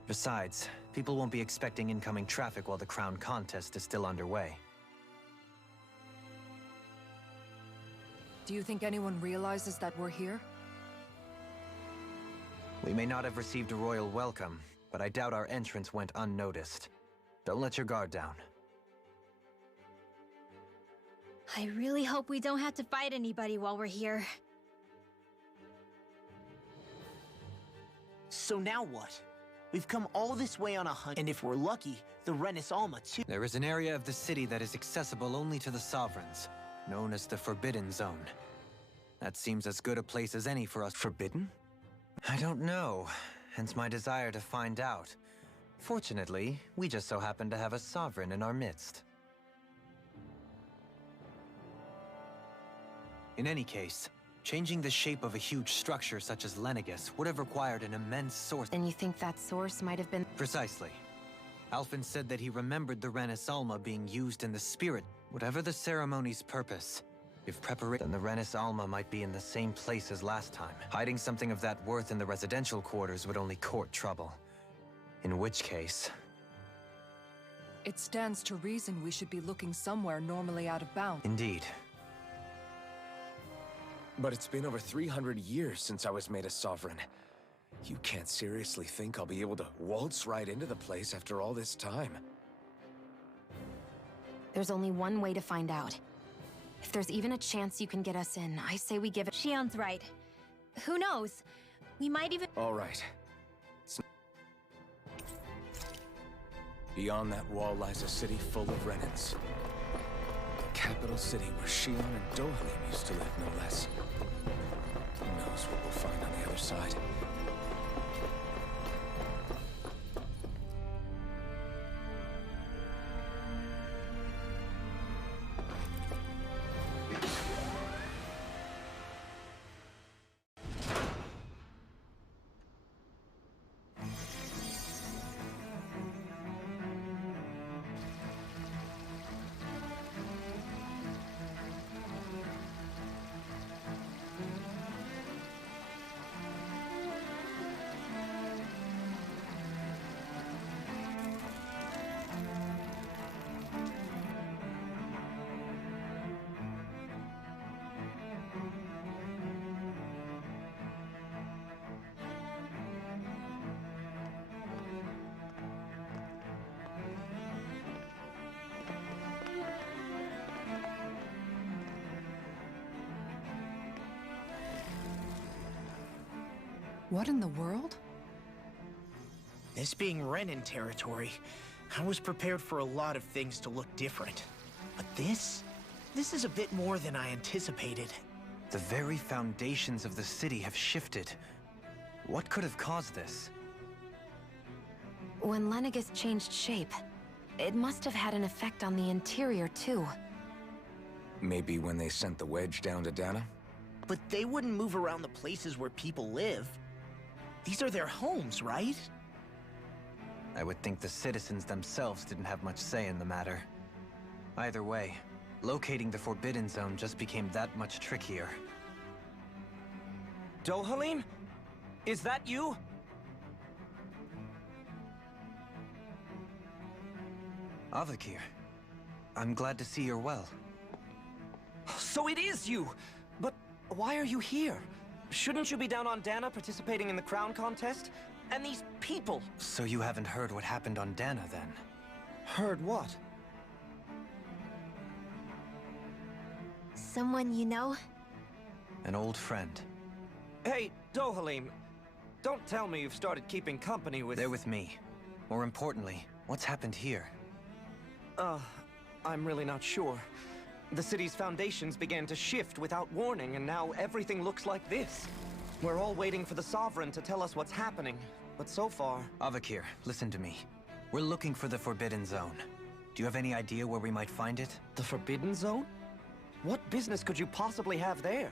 Besides, people won't be expecting incoming traffic while the crown contest is still underway. Do you think anyone realizes that we're here? We may not have received a royal welcome, but I doubt our entrance went unnoticed. Don't let your guard down. I really hope we don't have to fight anybody while we're here. So now what? We've come all this way on a hunt, and if we're lucky, the Renis Alma too. There is an area of the city that is accessible only to the Sovereigns, known as the Forbidden Zone. That seems as good a place as any for us. Forbidden? I don't know, hence my desire to find out. Fortunately, we just so happen to have a Sovereign in our midst. In any case, changing the shape of a huge structure such as Lenegis would have required an immense source. And you think that source might have been... Precisely. Alphen said that he remembered the Renis Alma being used in the spirit. Whatever the ceremony's purpose, if preparation, then the Renis Alma might be in the same place as last time. Hiding something of that worth in the residential quarters would only court trouble. In which case... It stands to reason we should be looking somewhere normally out of bounds. Indeed. But it's been over 300 years since I was made a Sovereign. You can't seriously think I'll be able to waltz right into the place after all this time. There's only one way to find out. If there's even a chance you can get us in, I say we give it... Shion's right. Who knows? We might even... All right. Beyond that wall lies a city full of Renans. The capital city where Shion and Dohalim used to live, no less. Who knows what we'll find on the other side. What in the world? This being Renan territory, I was prepared for a lot of things to look different. But this is a bit more than I anticipated. The very foundations of the city have shifted. What could have caused this? When Lenegis changed shape, it must have had an effect on the interior, too. Maybe when they sent the wedge down to Dana? But they wouldn't move around the places where people live. These are their homes, right? I would think the citizens themselves didn't have much say in the matter. Either way, locating the Forbidden Zone just became that much trickier. Dohalim? Is that you? Avakir, I'm glad to see you're well. So it is you! But why are you here? Shouldn't you be down on Dana participating in the crown contest? And these people! So you haven't heard what happened on Dana, then? Heard what? Someone you know? An old friend. Hey, Dohalim, don't tell me you've started keeping company with... They're with me. More importantly, what's happened here? I'm really not sure. The city's foundations began to shift without warning, and now everything looks like this. We're all waiting for the Sovereign to tell us what's happening, but so far... Avakir, listen to me. We're looking for the Forbidden Zone. Do you have any idea where we might find it? The Forbidden Zone? What business could you possibly have there?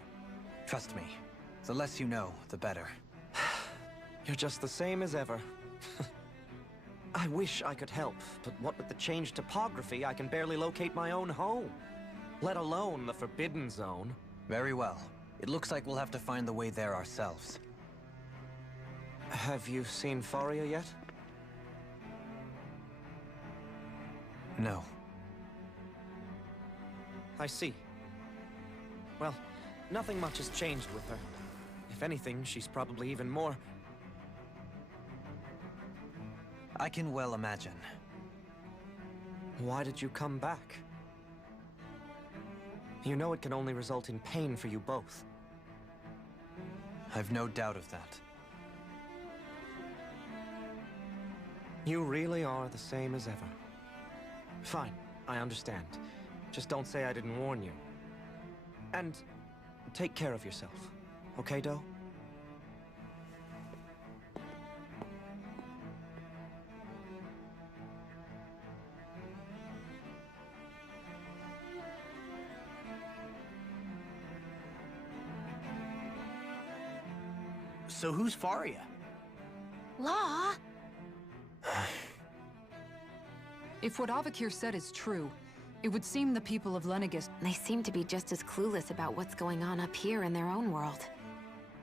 Trust me. The less you know, the better. You're just the same as ever. I wish I could help, but what with the changed topography, I can barely locate my own home. Let alone the Forbidden Zone. Very well. It looks like we'll have to find the way there ourselves. Have you seen Faria yet? No. I see. Well, nothing much has changed with her. If anything, she's probably even more... I can well imagine. Why did you come back? You know it can only result in pain for you both. I've no doubt of that. You really are the same as ever. Fine, I understand. Just don't say I didn't warn you. And take care of yourself, okay, Do? So who's Faria? Law? If what Avakir said is true, it would seem the people of Lenegis... They seem to be just as clueless about what's going on up here in their own world.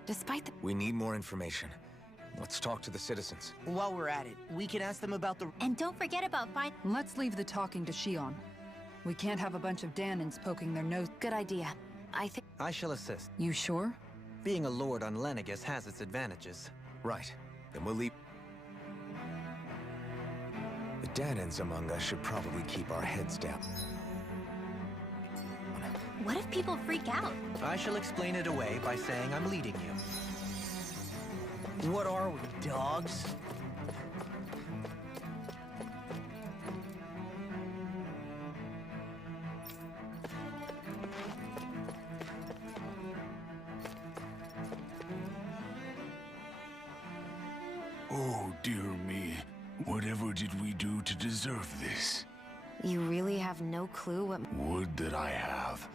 Despite the... We need more information. Let's talk to the citizens. While we're at it, we can ask them about the... And don't forget about Let's leave the talking to Shion. We can't have a bunch of Danans poking their nose... Good idea. I think... I shall assist. You sure? Being a lord on Lenegis has its advantages. Right. Then we'll leave... The Danans among us should probably keep our heads down. What if people freak out? I shall explain it away by saying I'm leading you. What are we, dogs? Oh, dear me. Whatever did we do to deserve this? you really have no clue what... Would that I have.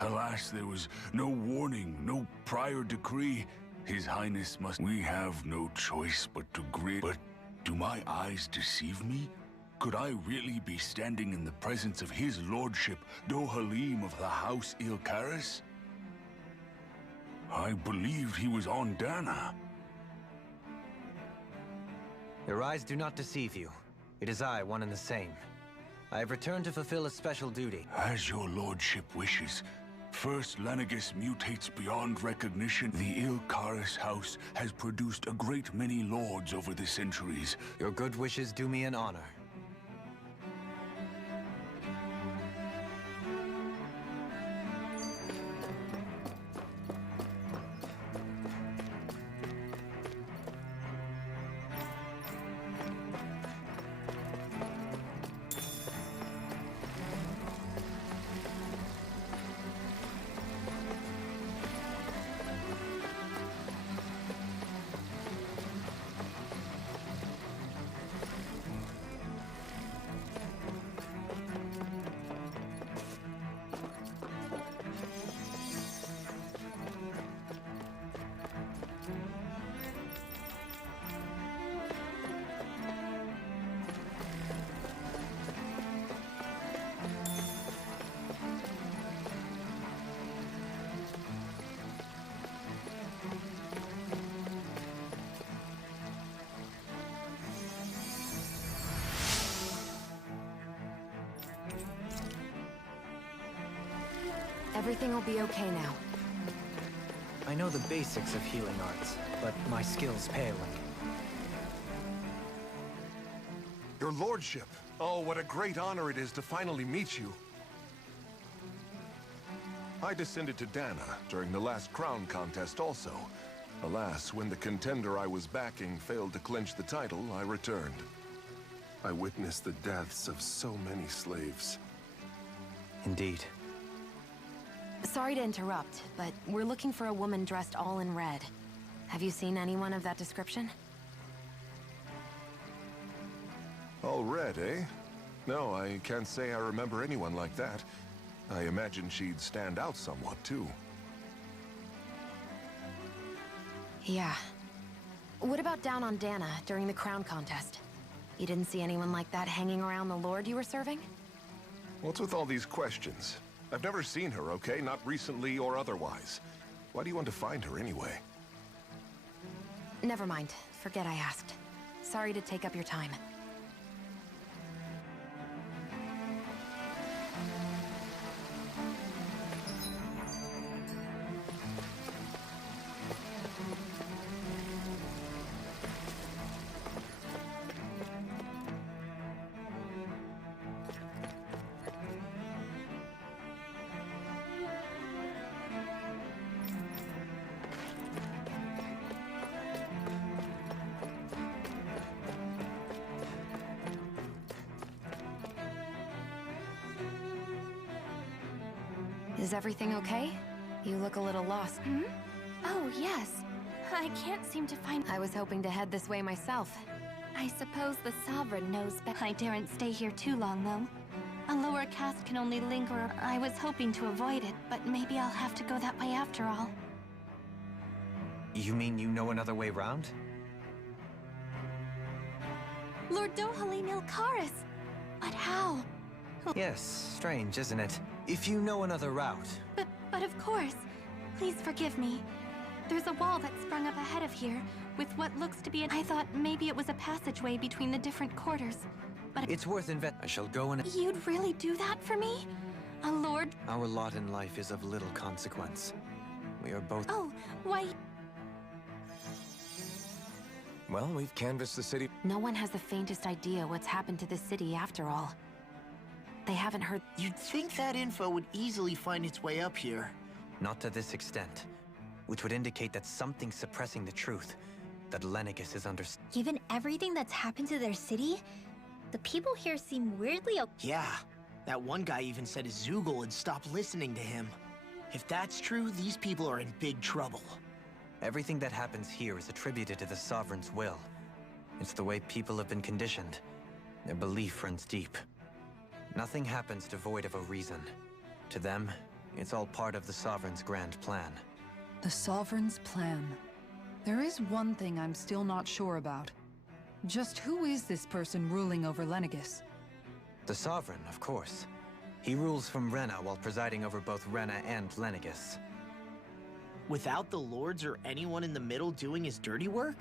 Alas, there was no warning, no prior decree. His Highness must... We have no choice but to grin. But do my eyes deceive me? Could I really be standing in the presence of his lordship, Dohalim of the House Ilkaris? I believed he was on Dana. Your eyes do not deceive you. It is I, one and the same. I have returned to fulfill a special duty. As your lordship wishes. First, Lenegis mutates beyond recognition. The Ilkaris House has produced a great many lords over the centuries. Your good wishes do me an honor. Everything will be okay now. I know the basics of healing arts, but my skills pale. Your lordship. Oh, what a great honor it is to finally meet you. I descended to Dana during the last crown contest also. Alas, when the contender I was backing failed to clinch the title, I returned. I witnessed the deaths of so many slaves. Indeed. Sorry to interrupt, but we're looking for a woman dressed all in red. Have you seen anyone of that description? All red, eh? No, I can't say I remember anyone like that. I imagine she'd stand out somewhat, too. Yeah. What about down on Dana during the crown contest? You didn't see anyone like that hanging around the lord you were serving? What's with all these questions? I've never seen her, okay? Not recently or otherwise. Why do you want to find her anyway? Never mind. Forget I asked. Sorry to take up your time. Is everything okay? You look a little lost. Hmm? Oh, yes. I can't seem to find... I was hoping to head this way myself. I suppose the Sovereign knows better. I daren't stay here too long, though. A lower caste can only linger. I was hoping to avoid it, but maybe I'll have to go that way after all. You mean you know another way round? Lord Dohalim Ilkaris! But how? Yes, strange, isn't it? If you know another route. But of course. Please forgive me. There's a wall that sprung up ahead of here, with what looks to be I thought maybe it was a passageway between the different quarters. But It's worth I shall go and... you'd really do that for me? A lord... Our lot in life is of little consequence. We are both... Oh, why... Well, we've canvassed the city. No one has the faintest idea what's happened to the city after all. They haven't heard... You'd think that info would easily find its way up here. Not to this extent. Which would indicate that something's suppressing the truth. That Lenegis is under... Given everything that's happened to their city, the people here seem weirdly... Yeah, that one guy even said Zoogle had stopped listening to him. If that's true, these people are in big trouble. Everything that happens here is attributed to the Sovereign's will. It's the way people have been conditioned. Their belief runs deep. Nothing happens devoid of a reason. To them, it's all part of the Sovereign's grand plan. The Sovereign's plan. There is one thing I'm still not sure about. Just who is this person ruling over Lenegis? The Sovereign, of course. He rules from Rena while presiding over both Rena and Lenegis. Without the lords or anyone in the middle doing his dirty work?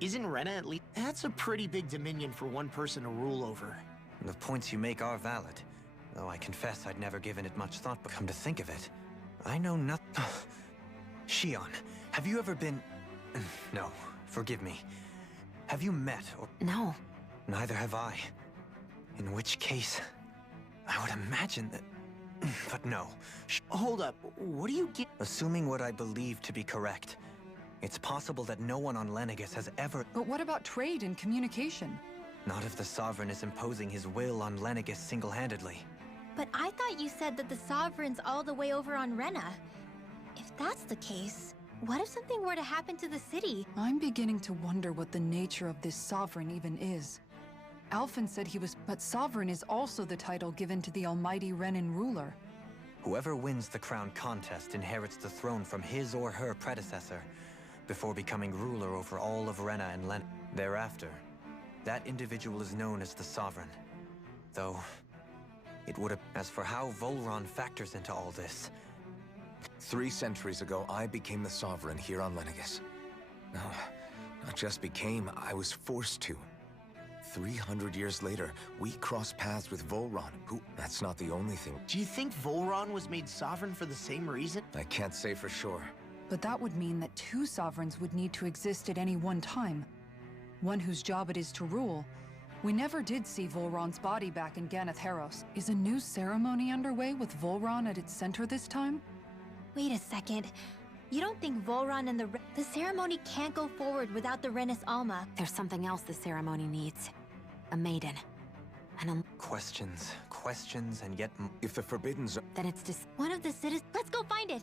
Isn't Rena at least... That's a pretty big dominion for one person to rule over. The points you make are valid, though I confess I'd never given it much thought, but come to think of it, I know nothing. Shion, have you ever been... No, forgive me. Have you met or... No. Neither have I. In which case, I would imagine that... But no. Hold up, what do you get? Assuming what I believe to be correct, it's possible that no one on Lenegis has ever... But what about trade and communication? Not if the Sovereign is imposing his will on Lenegis single-handedly. But I thought you said that the Sovereign's all the way over on Rena. If that's the case, what if something were to happen to the city? I'm beginning to wonder what the nature of this Sovereign even is. Alphen said he was... But Sovereign is also the title given to the almighty Renan ruler. Whoever wins the crown contest inherits the throne from his or her predecessor, before becoming ruler over all of Rena and Len. Thereafter, that individual is known as the Sovereign. Though, it would have... As for how Volron factors into all this... 3 centuries ago, I became the Sovereign here on Lenegis. No, not just became, I was forced to. 300 years later, we cross paths with Volron, who... That's not the only thing. Do you think Volron was made sovereign for the same reason? I can't say for sure. But that would mean that two sovereigns would need to exist at any one time. One whose job it is to rule. We never did see Volron's body back in Ganath Haros. Is a new ceremony underway with Volron at its center this time? Wait a second. You don't think Volron and the ceremony can't go forward without the Renis Alma? There's something else the ceremony needs. A maiden. Questions, and yet... If the Forbidden Zone... Then it's just... One of the citizens... Let's go find it!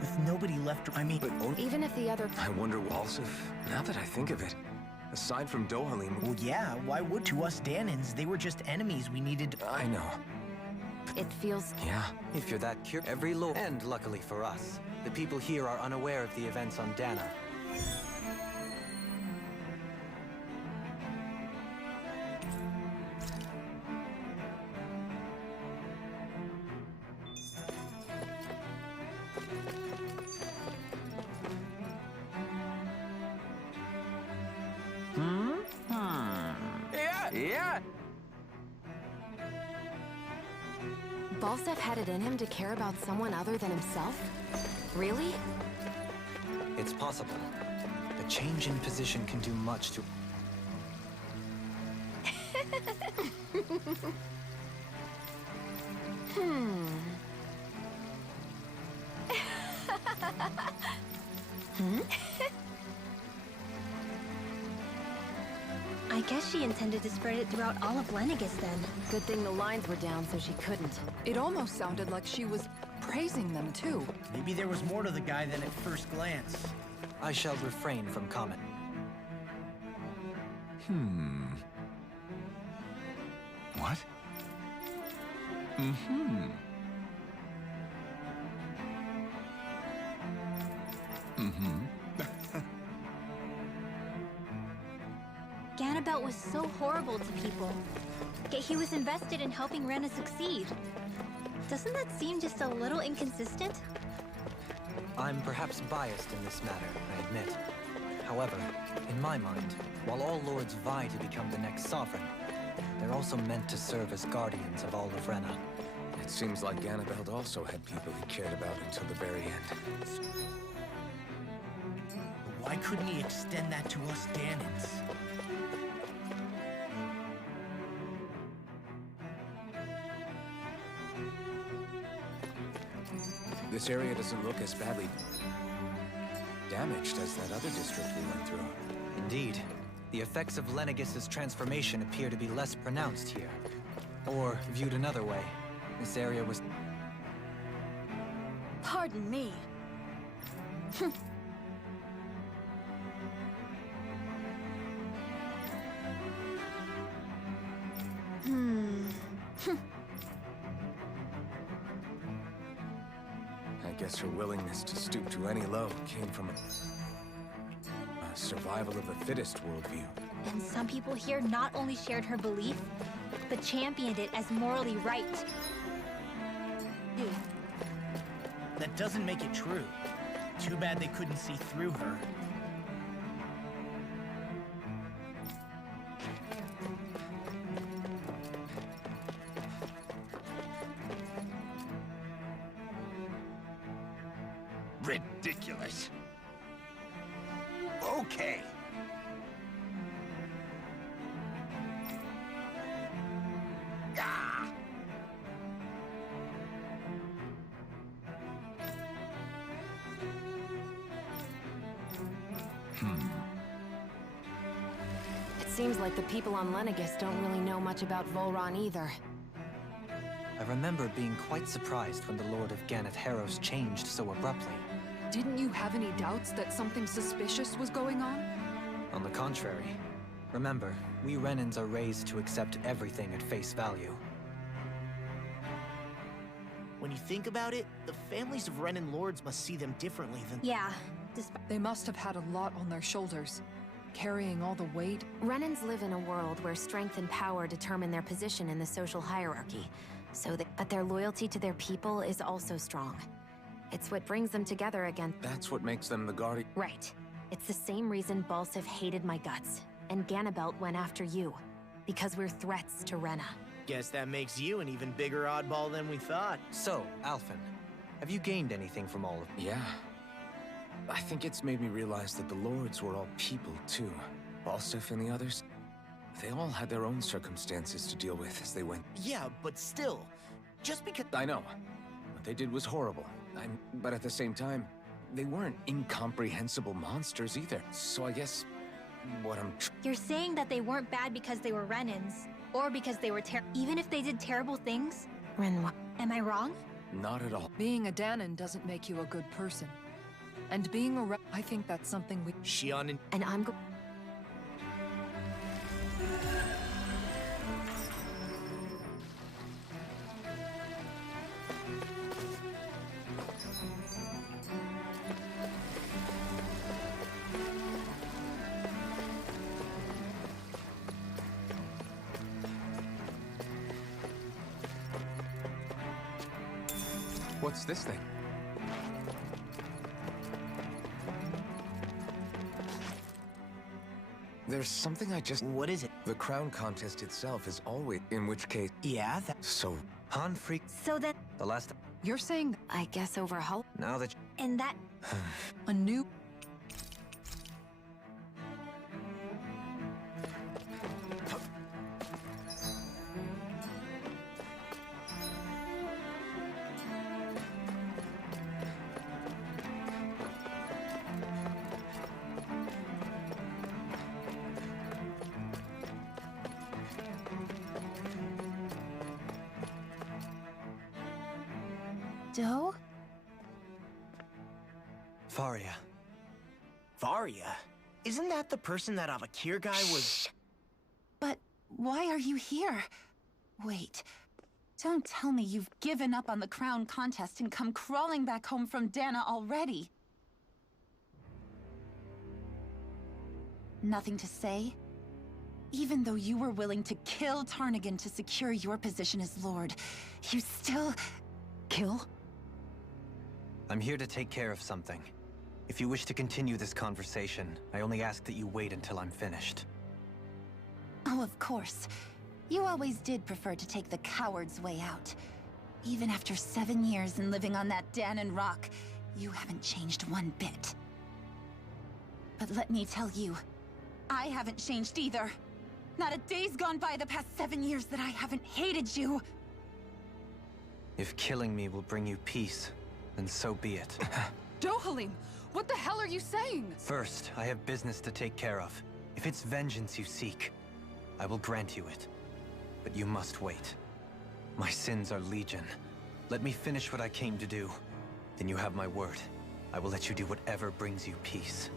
With nobody left, I mean... But Even if the other... I wonder, Walsif, now that I think of it, aside from Dohalim... Well, yeah, why would to us Danans? They were just enemies we needed... I know. It feels... Yeah. If you're that curious, every lord... And luckily for us, the people here are unaware of the events on Dana. Yeah! Balsef had it in him to care about someone other than himself? Really? It's possible. A change in position can do much to... I guess she intended to spread it throughout all of Lenegis then. Good thing the lines were down so she couldn't. It almost sounded like she was praising them too. Maybe there was more to the guy than at first glance. I shall refrain from comment. What? Ganabelt was so horrible to people, yet he was invested in helping Rena succeed. Doesn't that seem just a little inconsistent? I'm perhaps biased in this matter, I admit. However, in my mind, while all lords vie to become the next sovereign, they're also meant to serve as guardians of all of Rena. It seems like Ganabelt also had people he cared about until the very end. Why couldn't he extend that to us Danans? This area doesn't look as badly damaged as that other district we went through. Indeed, the effects of Lenegis' transformation appear to be less pronounced here. Or, viewed another way, this area was... Pardon me. I guess her willingness to stoop to any low came from a survival of the fittest worldview. And some people here not only shared her belief, but championed it as morally right. That doesn't make it true. Too bad they couldn't see through her. Ridiculous. Okay. Ah! It seems like the people on Lenegis don't really know much about Volron either. I remember being quite surprised when the Lord of Ganath Haros changed so abruptly. Didn't you have any doubts that something suspicious was going on? On the contrary. Remember, we Renans are raised to accept everything at face value. When you think about it, the families of Renan lords must see them differently than... Yeah, They must have had a lot on their shoulders. carrying all the weight. Renans live in a world where strength and power determine their position in the social hierarchy, but their loyalty to their people is also strong. It's what brings them together again. That's what makes them the Guardian. Right. It's the same reason Balsif hated my guts, and Ganabelt went after you. Because we're threats to Rena. Guess that makes you an even bigger oddball than we thought. So, Alphen, have you gained anything from all of it? Yeah. I think it's made me realize that the Lords were all people, too. Balsif and the others, they all had their own circumstances to deal with as they went. Yeah, but still, just because... I know. What they did was horrible. But at the same time, they weren't incomprehensible monsters either. So I guess what I'm... You're saying that they weren't bad because they were Renans, or because they were even if they did terrible things? Renoir. Am I wrong? Not at all. Being a Dahnan doesn't make you a good person. And being a I think that's something we... Shionne and I'm What's this thing? There's something I just... What is it? The crown contest itself is always... In which case... Yeah, that... So... Han Freak... So then... The last... You're saying... I guess overhaul... Now that... And that... a new... Doe? Faria. Varia? Isn't that the person that Avakir guy was... But why are you here? Wait. Don't tell me you've given up on the crown contest and come crawling back home from Dahna already. Nothing to say? Even though you were willing to kill Tarnagin to secure your position as Lord, you still... Kill? I'm here to take care of something. If you wish to continue this conversation, I only ask that you wait until I'm finished. Oh, of course. You always did prefer to take the coward's way out. Even after 7 years and living on that Dahnan rock, you haven't changed one bit. But let me tell you, I haven't changed either. Not a day's gone by the past 7 years that I haven't hated you. If killing me will bring you peace, then so be it. Dohalim! What the hell are you saying? First, I have business to take care of. If it's vengeance you seek, I will grant you it. But you must wait. My sins are legion. Let me finish what I came to do. Then you have my word. I will let you do whatever brings you peace.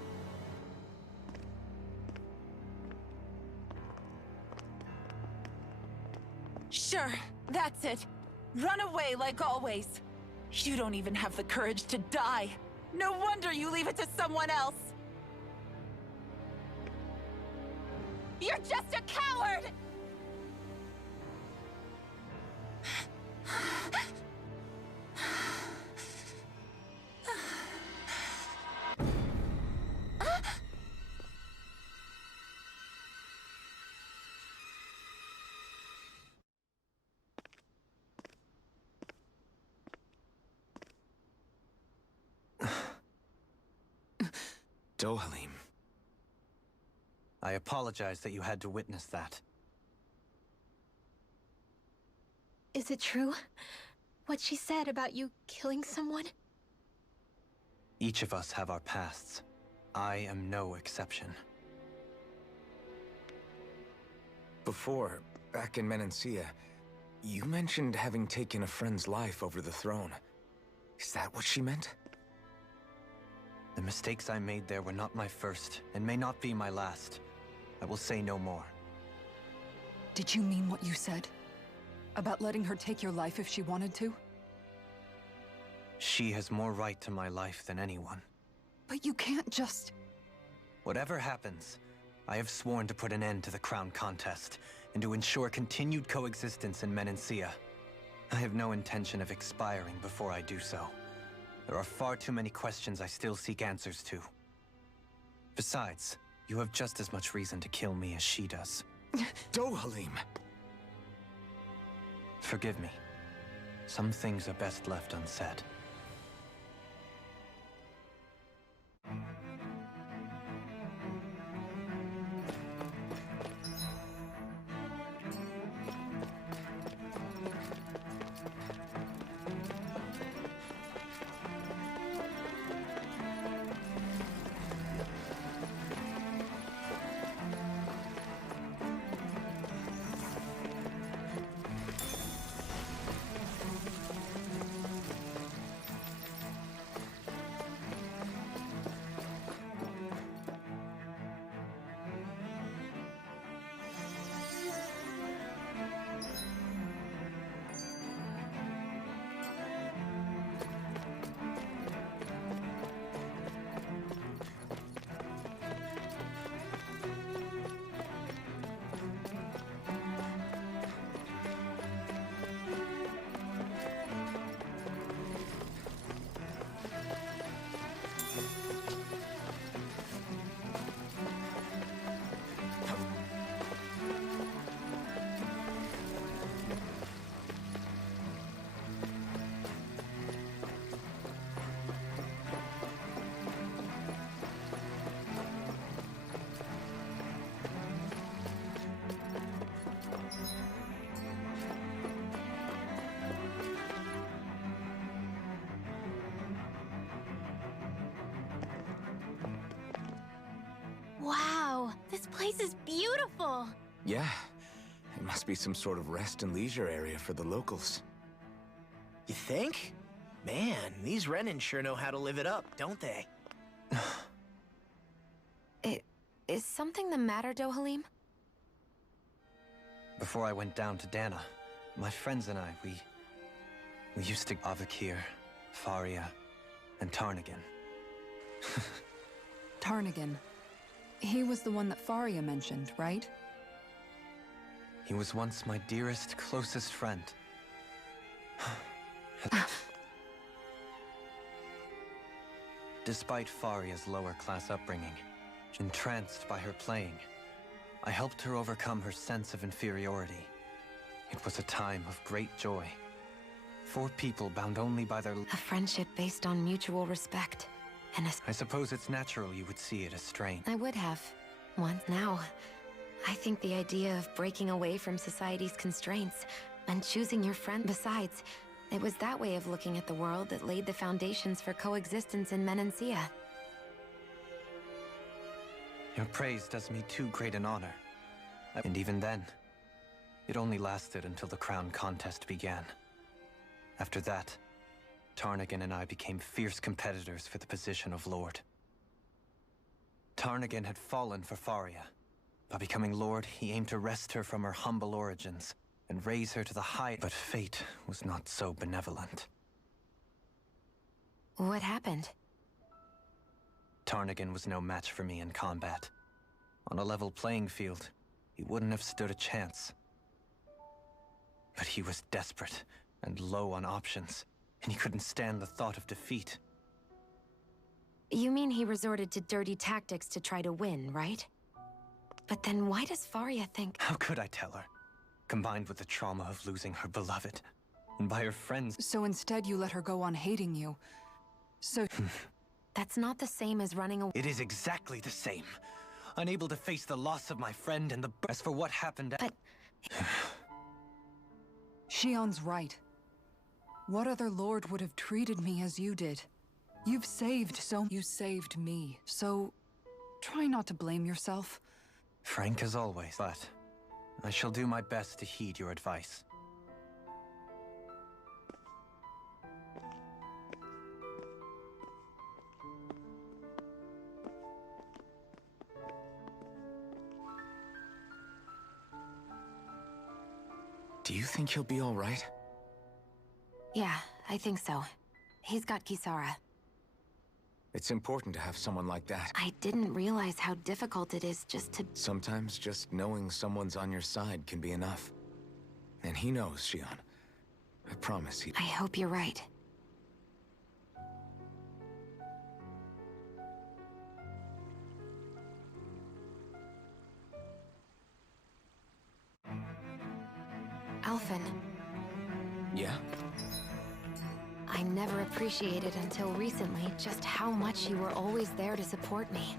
Sure, that's it. Run away like always. You don't even have the courage to die. No wonder you leave it to someone else. You're just a coward! Dohalim. I apologize that you had to witness that. Is it true? What she said about you killing someone? Each of us have our pasts. I am no exception. Before, back in Menancia, you mentioned having taken a friend's life over the throne. Is that what she meant? The mistakes I made there were not my first, and may not be my last. I will say no more. Did you mean what you said? About letting her take your life if she wanted to? She has more right to my life than anyone. But you can't just... Whatever happens, I have sworn to put an end to the crown contest, and to ensure continued coexistence in Menancia. I have no intention of expiring before I do so. There are far too many questions I still seek answers to. Besides, you have just as much reason to kill me as she does. Dohalim! Forgive me. Some things are best left unsaid. Wow, this place is beautiful! Yeah, it must be some sort of rest and leisure area for the locals. You think? Man, these Renan sure know how to live it up, don't they? Is something the matter, Dohalim? Before I went down to Dana, my friends and I, we used to Avakir, Faria, and Tarnagin. Tarnagin. He was the one that Faria mentioned, right? He was once my dearest, closest friend. Despite Faria's lower-class upbringing, entranced by her playing, I helped her overcome her sense of inferiority. It was a time of great joy. 4 people bound only by their... A friendship based on mutual respect. And I suppose it's natural you would see it as strange. I would have. Once. Now, I think the idea of breaking away from society's constraints and choosing your friend... Besides, it was that way of looking at the world that laid the foundations for coexistence in Menancia. Your praise does me too great an honor. And even then, it only lasted until the crown contest began. After that, Tarnagin and I became fierce competitors for the position of Lord. Tarnagin had fallen for Faria. By becoming Lord, he aimed to wrest her from her humble origins and raise her to the high... But fate was not so benevolent. What happened? Tarnagin was no match for me in combat. On a level playing field, he wouldn't have stood a chance. But he was desperate and low on options, and he couldn't stand the thought of defeat. You mean he resorted to dirty tactics to try to win, right? But then why does Faria think... How could I tell her? Combined with the trauma of losing her beloved, and by her friends... So instead you let her go on hating you. So... That's not the same as running away. It is exactly the same. Unable to face the loss of my friend and the... As for what happened... But... Shion's right. What other lord would have treated me as you did? You've saved so... You saved me, so... Try not to blame yourself. Frank as always, but... I shall do my best to heed your advice. Do you think he'll be all right? Yeah, I think so. He's got Kisara. It's important to have someone like that. I didn't realize how difficult it is just to... Sometimes just knowing someone's on your side can be enough. And he knows, Shion. I promise he... I hope you're right. Alphen. Yeah? I never appreciated until recently just how much you were always there to support me.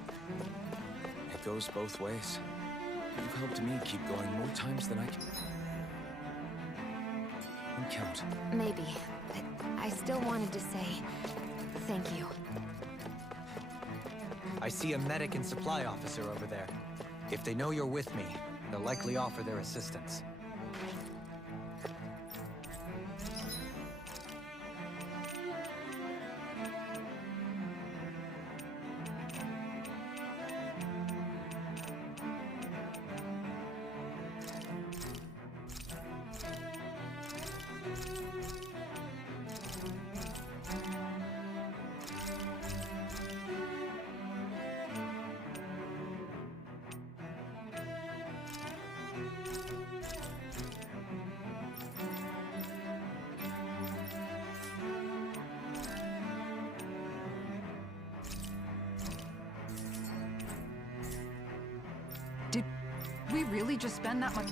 It goes both ways. You've helped me keep going more times than I can count. Maybe, but I still wanted to say thank you. I see a medic and supply officer over there. If they know you're with me, they'll likely offer their assistance. Did we really just spend that much?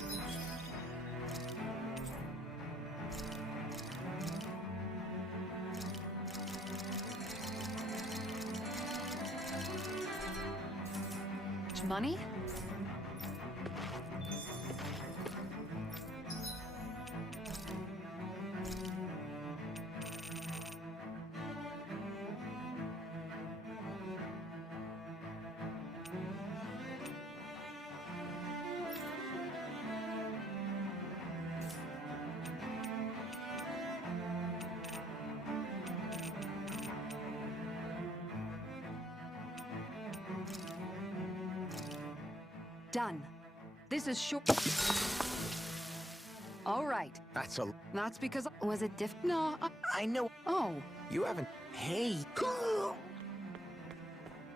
Money? Done. This is short. All right. That's because... Was it No, I know. Oh. You haven't... Hey.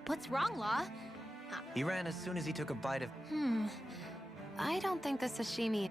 What's wrong, Law? He ran as soon as he took a bite of... I don't think the sashimi...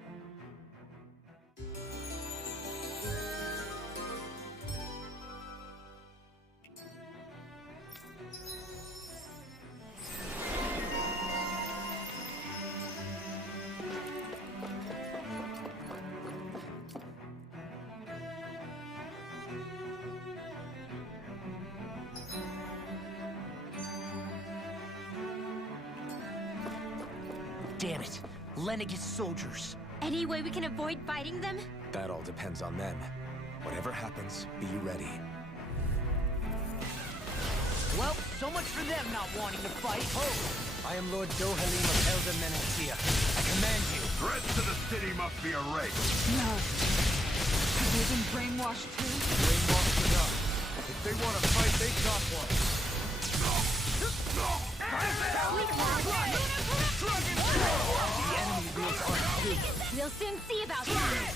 Damn it. Lenegis soldiers. Any way we can avoid fighting them? That all depends on them. Whatever happens, be ready. Well, so much for them not wanting to fight. I am Lord Dohalim of Elder Menetia. I command you. Threats to the city must be erased. No. Have they been brainwashed too? Brainwashed enough. If they want to fight, they got one. The enemy wields art too. We'll soon see about that.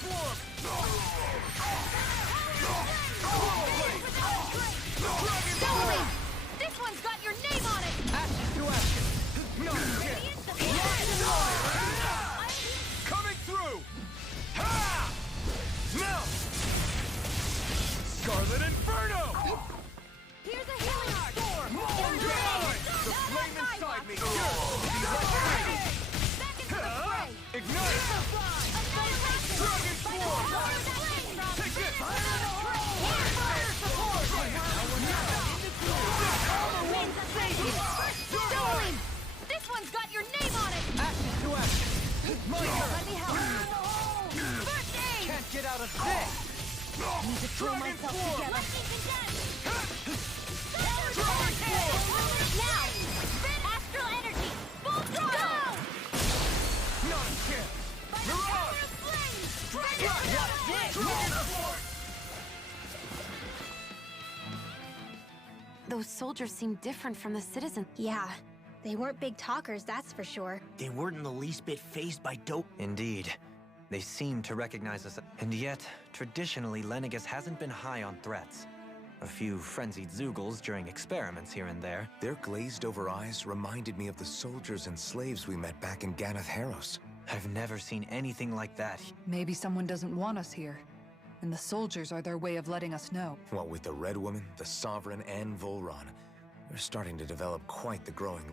Dohalim! This one's got your name on it! Ashes to ashes. No coming through! Ha! Now! Scarlet Inferno! Here's a healing art! The flame inside me! Back into the fray! Ignite! Dragon Swarm! Take this! Dohalim! This one's got your name on it! Ashes to ashes! My turn! Let me help! First aid! Can't get out of this! Need to pull myself together. Now! Astral energy! Full throttle! Not a chance! Mirage! Those soldiers seem different from the citizens. Yeah, they weren't big talkers, that's for sure. They weren't in the least bit fazed by dope. Indeed. They seem to recognize us. And yet, traditionally, Lenegis hasn't been high on threats. A few frenzied Zeugles during experiments here and there. Their glazed-over eyes reminded me of the soldiers and slaves we met back in Ganath Haros. I've never seen anything like that. Maybe someone doesn't want us here, and the soldiers are their way of letting us know. What with the Red Woman, the Sovereign, and Volron, we're starting to develop quite the growing...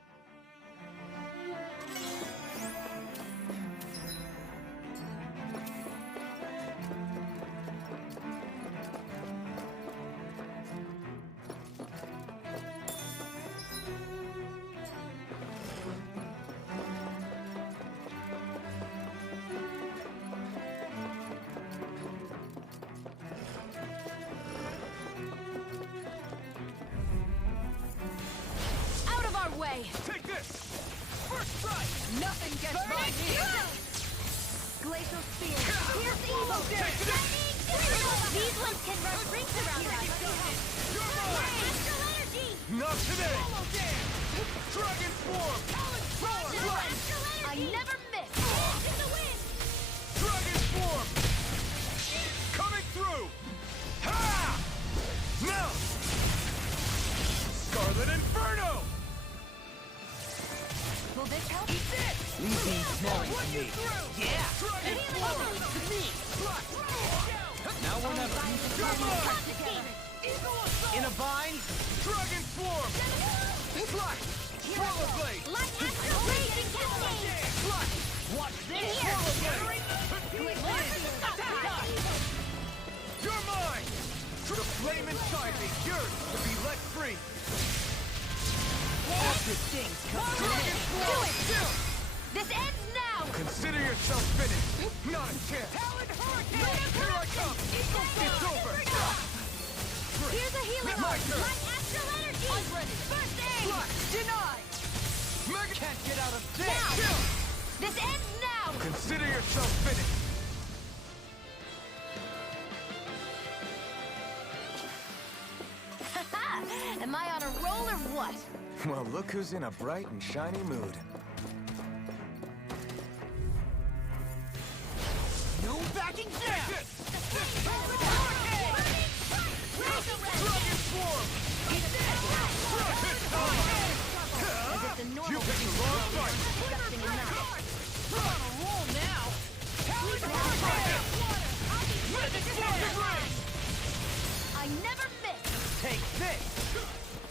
Take this! First strike! Nothing gets by me! Glacial Spear! Here's evil! These ones can run rings around us! Astral Energy! Not today! Dragon Swarm! I never miss! In the wind! Dragon Swarm! Coming through! Ha! Now! Scarlet Inferno! Will this help? Eat this! These things knowing What you me. through? Yeah! Dragon Swarm! To me! Now we're never. Come on! In a bind? Dragon Swarm! Flush! Swallow Blade! Light Astral Raging Cascade! Flush! Watch this! Swallow Blade! You're mine! The flame inside me yearns to be let free! Things come Dragon Swarm! Still! This ends now! Consider yourself finished! Not a chance! Here I come! It's over! Here's a healing My arm! turn. Light Astral Energy! I'm ready! First aid! Flush! denied! Mega Can't get out of this! Now! Kill! This ends now! Consider yourself finished! Am I on a roll or what? Well, look who's in a bright and shiny mood. No backing down! Dragon Swarm! As if the normal You picked the wrong fight! disgusting enough. We're on a roll now! I never miss! Take this!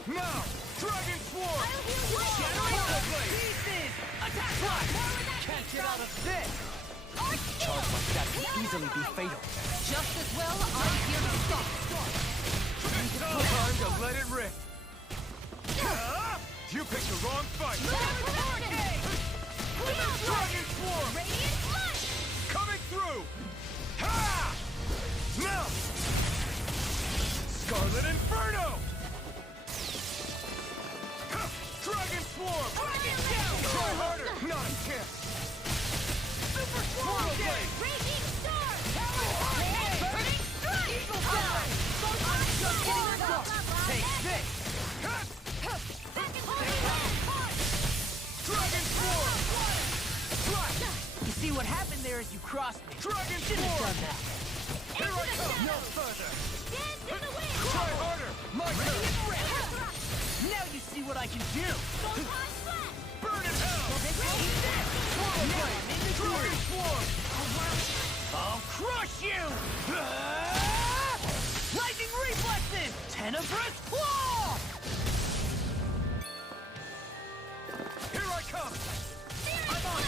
Now! Dragon Swarm! I'll heal you! Swallow Blade! Pieces! Attack! Can't get out of this! Charge like that can easily be fatal. Just as well, I'm here to stop. Time to let it rip! You picked the wrong fight! Dragon Swarm! Radiant Flush! Coming through! Ha! Now! Scarlet Inferno! Dragon Swarm! Try harder! Not a chance! Super Swallow Blade! Raging Star! Burning Strike! Eagle Fly! Take this! Dragon Swarm! Flush! You see what happened there is you crossed me. Dragon Shouldn't have Swarm! done that. Here I come! No further! Dance in the wind! Try harder! My turn! Now you see what I can do. Burn in hell! Swallow Blade! Dragon Swarm! I'll crush you! Lightning reflexes! Tenebrous claw! Here I come! I'm on!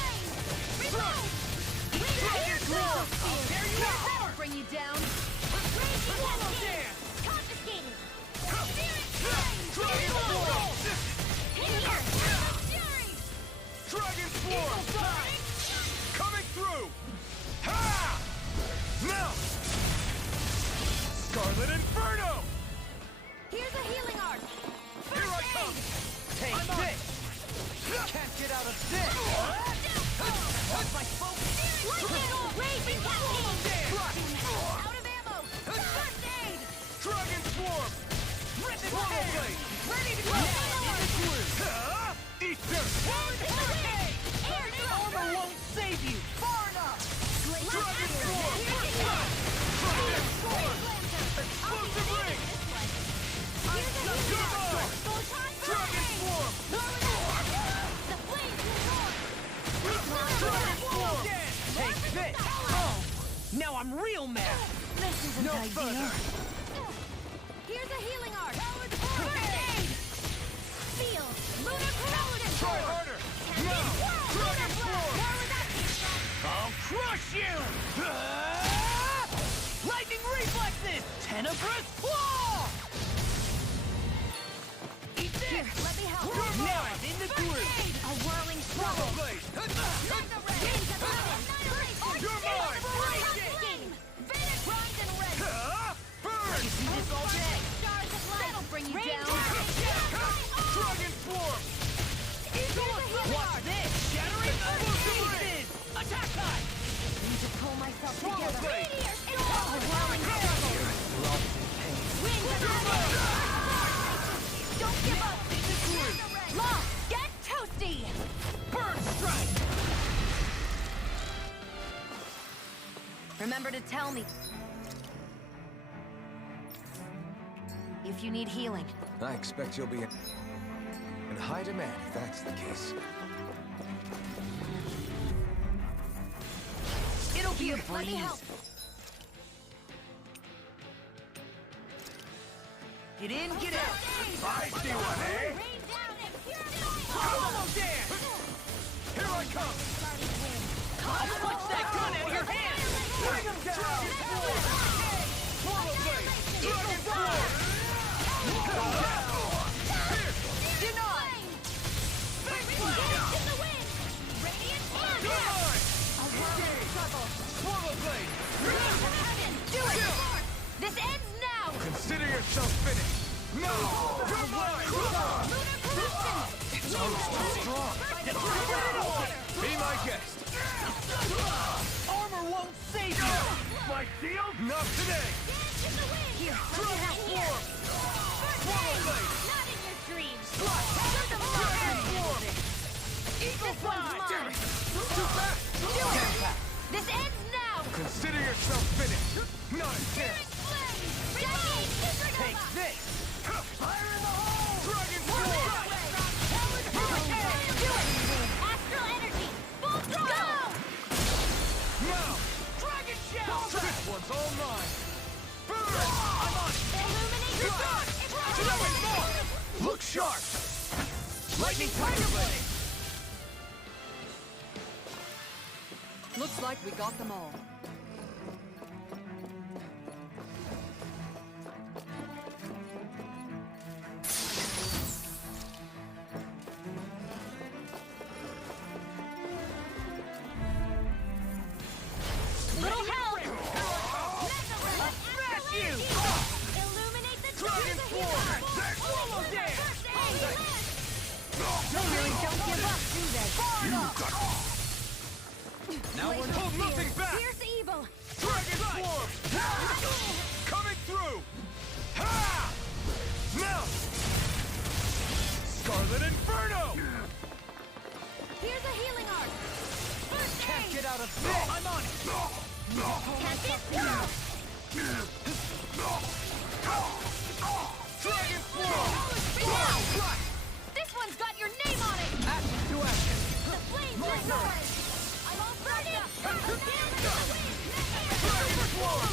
Dragon Swarm! There you are! Bring you down. Swallow Dance! Confiscated! Dragon Swarm! Here! Fury! Dragon Swarm! Coming through! Ha! Now! Scarlet Inferno! Here's a healing arc! Here I come! Take this! Can't get out of this! What's my focus? Lightning! Raging Cascade! Out of ammo! First aid! Dragon Swarm! Swallow Blade! Ready to go! Ha! Eat dirt! Armor won't save you! Far enough! Dragon Swarm! Dragon Swarm! Explosive Ring! no further! Here's a healing art! First aid! Feel! Lunar corruption! Try harder! No! Dragon Force! I'll crush you! Lightning reflexes! Tenebrous claw! Eat this! Here, let me help! Now I'm in the groove! A whirling struggle! Blade! You're mine! Burn! This all day! Stars of light! That'll bring you down! Dragon Swarm! Watch this! Shattering pieces! Attack time! Need to pull myself Swallow together! blade! Meteor storm! A whirling struggle! Wings of heaven! Don't give up! Lost! Get toasty! Burn strike! Remember to tell me if you need healing. I expect you'll be in high demand if that's the case. It'll be a breeze. Let me help. Get in, get out! I see one, eh? Almost there! Here I come! I'll punch that gun out of your hand! Bring him down! Swallow blade! Dragon Force! Denied! In the wind! Radiant Fire! You're mine! A whirling struggle! Swallow blade! Do it! This ends now! Consider yourself finished! No! You're mine! Lunar corruption! It's almost too strong! Be my guest! Armor won't save you! My shield? Not today! Here, Dragon Force! Swallow blade! not in your dreams! Dragon Force! Eagle Fly! Too fast! Do it! This ends now! Consider yourself finished! Not a chance! Take this! Fire in the hole! Dragon Force! Do it! Astral energy! Full throttle! Now! Dragon Shell! This one's all mine! Burn! I'm on it! Illuminate! You're done! Dragon Force! Look sharp! Lightning Tiger Blade! Looks like we got them all. Little help! I'll smash you! Illuminate the Dragon Force! Swallow dance! Don't give up, do they? Now we're hold nothing back! Here's evil! Dragon Swarm! Coming through! Ha! Now! Scarlet Inferno! Here's a healing art! First Can't aid! get out of this! I'm on it! Can't this Dragon Swarm! Now! This one's got your name on it! Action to action! The flames are yours! I'm all burning! Dragon Swarm!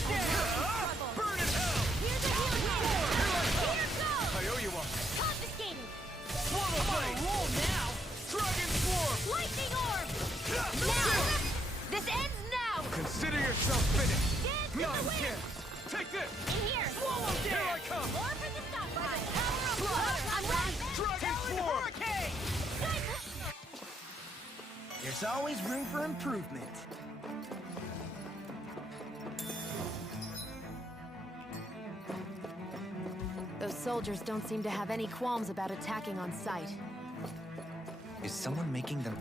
Burn in hell! Here's a healing art! Here goes! I owe you one! Confiscated! Swallow blade! Roll now! Dragon Swarm! Lightning orb! Now! This ends now! Consider yourself finished! Dance in Not the a wind! chance! Take this! In here! Swallow dance! Here I come! More for the stockpile! Power of blood! I'm ready! Dragon Swarm! Hurricane! There's always room for improvement. Those soldiers don't seem to have any qualms about attacking on sight. Is someone making them...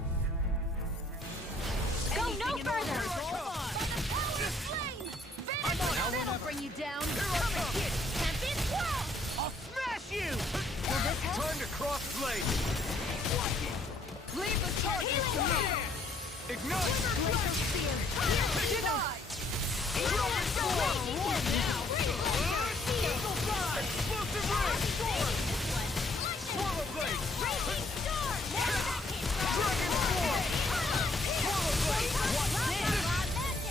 Go no further! That'll bring you down! Come and get it! Tempest Whirl! I'll smash you! Will this help? Time to cross blade! Leave the target to me! Ignite! Denied! Dragon Swarm! Eagle Fly! Explosive Ray! Swallow blade! Raging Storm! Dragon Swarm! Swallow blade!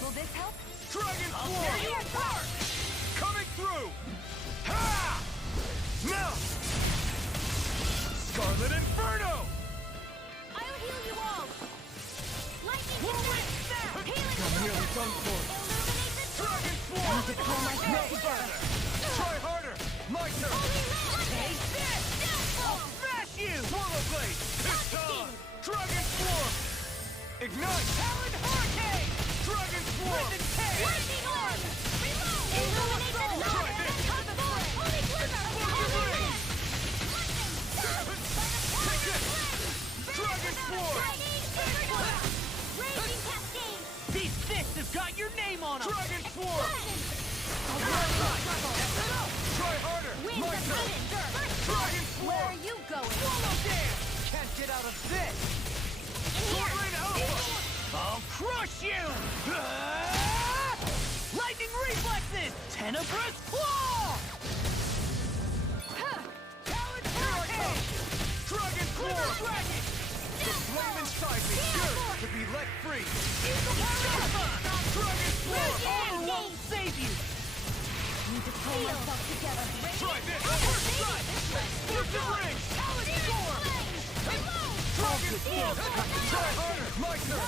Will this help? Dragon Swarm! Scarlet Inferno! I'll heal you all! Lightning Whirlwind snap! snap! Healing I'm nearly done for. Illuminate the Dragon Form! No further! Try harder! My turn! Take this! I'll smash you! Swallow Blade! It's time! Dragon Form! Ignite! Talon Hurricane! Dragon Form! Lightning Orb! Illuminate the dark! Try this! Holy Glimmer! Explosive Ring! Take it! Dragon Form! Raging Cascade! These fists have got your name on them! Dragon Form! Try harder! Winds My of turn! Thunder! Dragon Form! Where are you going? Swallow Dance! Can't get out of this! Sword Alpha! I'll crush you! Lightning reflexes! Tenebrous Claw! Talon Hurricane! Dragon Form! Dragon! The flame inside me yearns to be let free! Dragon Form! Armor won't save you! Need to pull myself together. Try this! First strike! Explosive Ring! Talon Storm! Dragon Form! Try harder! My turn!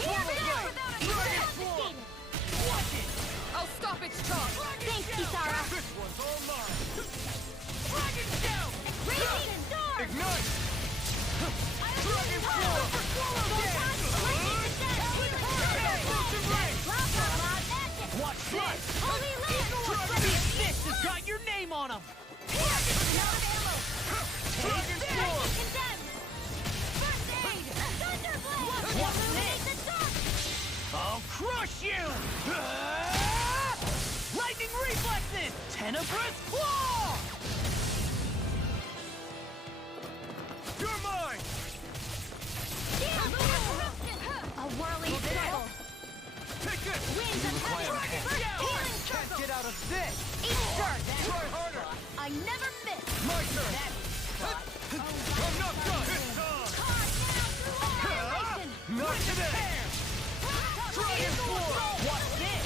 Dragon Form! Watch it! I'll stop its charge! Thanks, Kisara. This one's all mine! Dragon Shout! Raging Storm! Ignite! Dragon Form! Explosive Ring! Watch this! Holy Land! These fists have got your name on them! Dragon Form! Condemned! First aid! Thunderblade! Illuminate the dark! I'll crush you! Lightning reflexes! Tenebrous Claw! You're mine! A whirling circle! Take it! Winds of Thunder! Healing Can't circle! get out of this! Easter! Try harder! I never miss! My turn! I'm not done! It's on! Annihilation! Not today! Dragon Form! Watch this!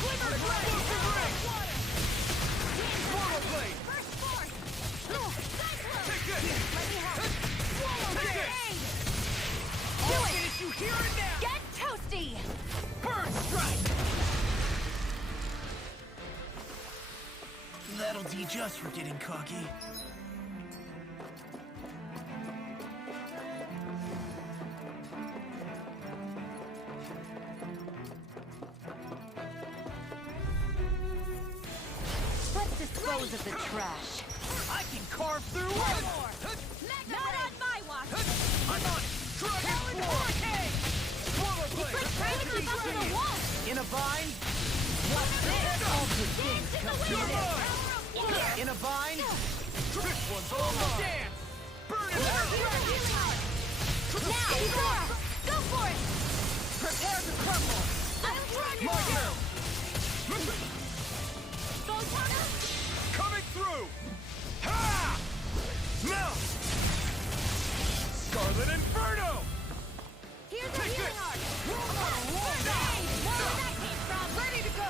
Glimmer Blade! Swallow Blade! First force! Take it! Let me help! Take it! I'll finish you here and now! Get toasty! Bird Strike! That'll teach us for getting cocky. Let's dispose of the trash. I can carve through it! Not on my watch! I'm on Dragon Form! Swallow Blade! Like trying to keep up with a wall! In a bind? What's this? All good things come to You're mine! In a bind? This one's all mine! Burn it out! Now, Kisara! Go for it! Prepare to crumble! I'll drag you My turn! Voltana! Coming through! Ha! Now! Scarlet Inferno! Here's a Take healing this! arc! First aid! Where did that came from? Ready to go!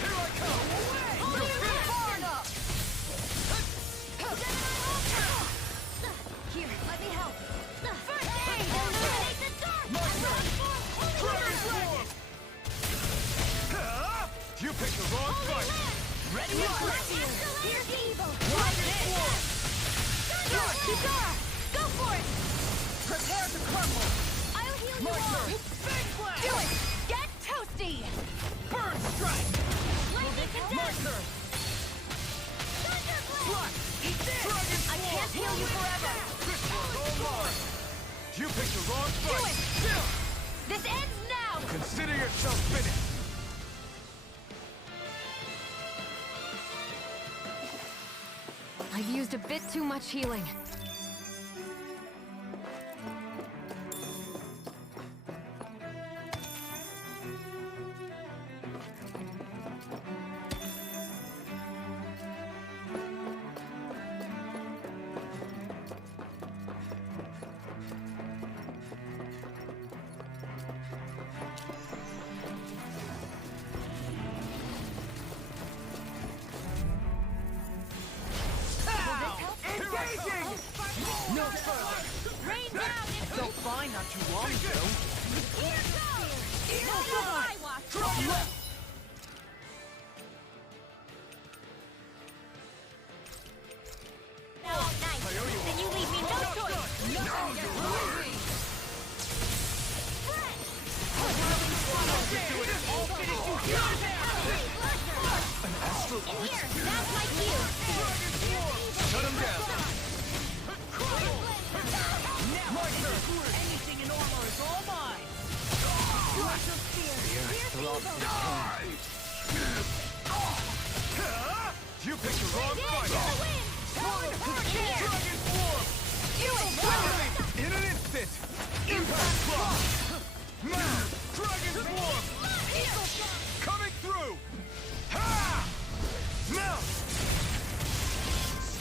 Here I come! Hold You're your finished! far enough! Here, let me help. First aid! Illuminate the dark! My turn! Dragon Form! Ha! You picked the wrong fight! Ready to crush you! Here's evil! Dragon Form! Kisara! Go for it! Prepare to crumble! I'll heal you My all! turn! Big Blast! Do it! Get toasty! Bird Strike! Lightning My condemned! turn! Thunderblade! Blood! Eat this! Dragon I can't heal you forever! This one's all mine! You picked the wrong Do fight! it! Still! This ends now! Consider yourself finished! I've used a bit too much healing.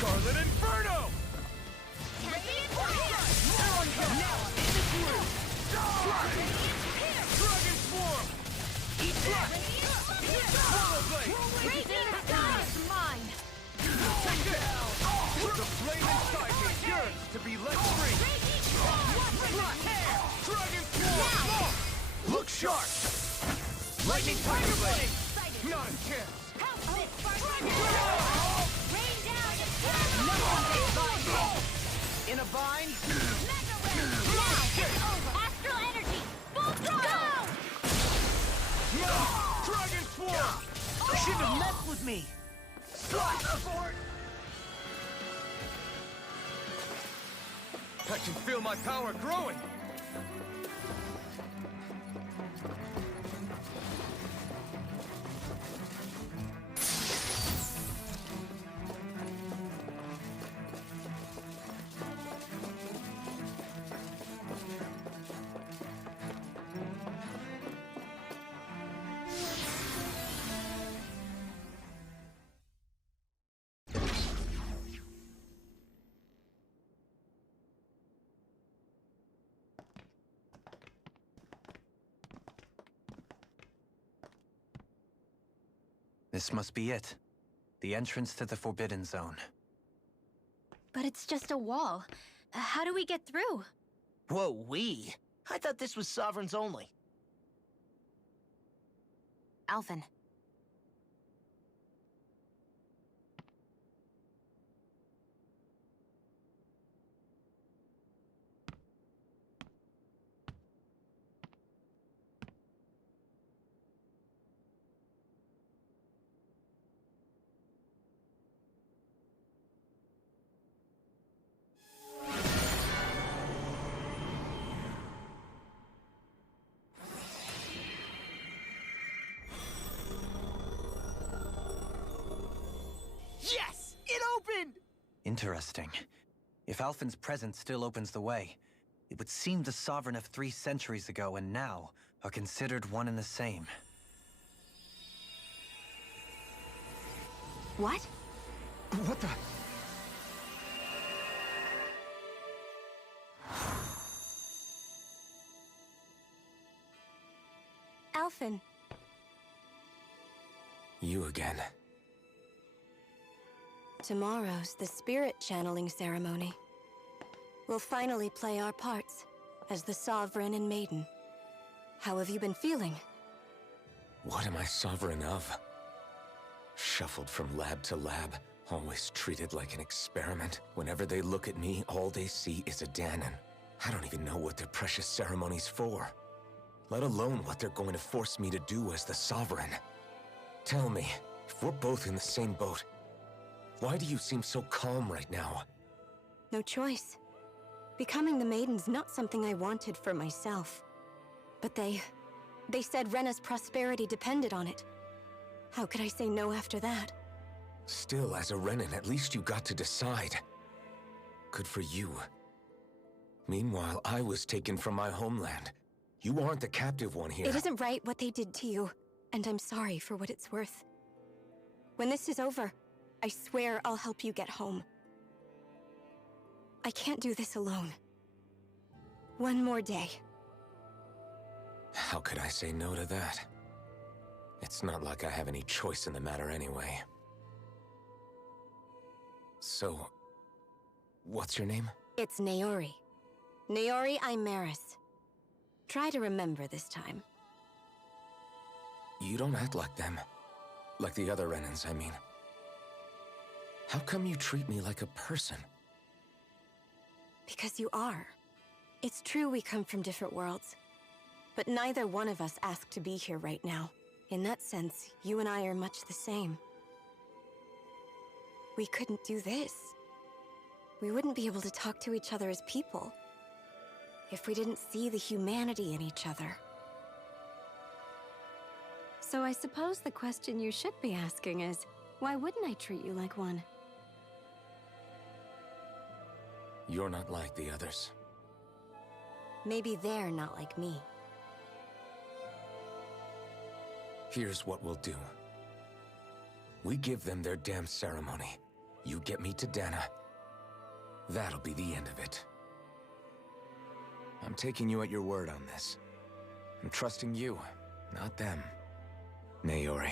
Scarlet Inferno! Dragon Swarm! Eat flash! Swallow Blade! Mine! Take this! The flame inside me yearns to be let free! Dragon Swarm! Look sharp! Lightning Tiger Blade! Not a chance! In a bind? Astral energy! Full throttle! Dragon Swarm! You shouldn't have messed with me! I can feel my power growing! This must be it. The entrance to the Forbidden Zone. But it's just a wall. How do we get through? Whoa, we? I thought this was Sovereigns only. Alphen. Yes! It opened! Interesting. If Alphen's presence still opens the way, it would seem the Sovereign of 3 centuries ago and now are considered one and the same. What? What the? Alphen. You again. Tomorrow's the spirit channeling ceremony. We'll finally play our parts as the Sovereign and Maiden. How have you been feeling? What am I sovereign of? Shuffled from lab to lab, always treated like an experiment. Whenever they look at me, all they see is a Dahnan. I don't even know what their precious ceremony's for. Let alone what they're going to force me to do as the Sovereign. Tell me, if we're both in the same boat, why do you seem so calm right now? No choice. Becoming the Maiden's not something I wanted for myself. But they said Rena's prosperity depended on it. How could I say no after that? Still, as a Renan, at least you got to decide. Good for you. Meanwhile, I was taken from my homeland. You aren't the captive one here. It isn't right what they did to you, and I'm sorry for what it's worth. When this is over, I swear I'll help you get home. I can't do this alone. One more day. How could I say no to that? It's not like I have any choice in the matter anyway. So, what's your name? It's Naori. Naori Imaris. Try to remember this time. You don't act like them. Like the other Renans, I mean. How come you treat me like a person? Because you are. It's true we come from different worlds. But neither one of us asked to be here right now. In that sense, you and I are much the same. We couldn't do this. We wouldn't be able to talk to each other as people if we didn't see the humanity in each other. So I suppose the question you should be asking is, why wouldn't I treat you like one? You're not like the others. Maybe they're not like me. Here's what we'll do. We give them their damn ceremony. You get me to Dana. That'll be the end of it. I'm taking you at your word on this. I'm trusting you, not them. Naori.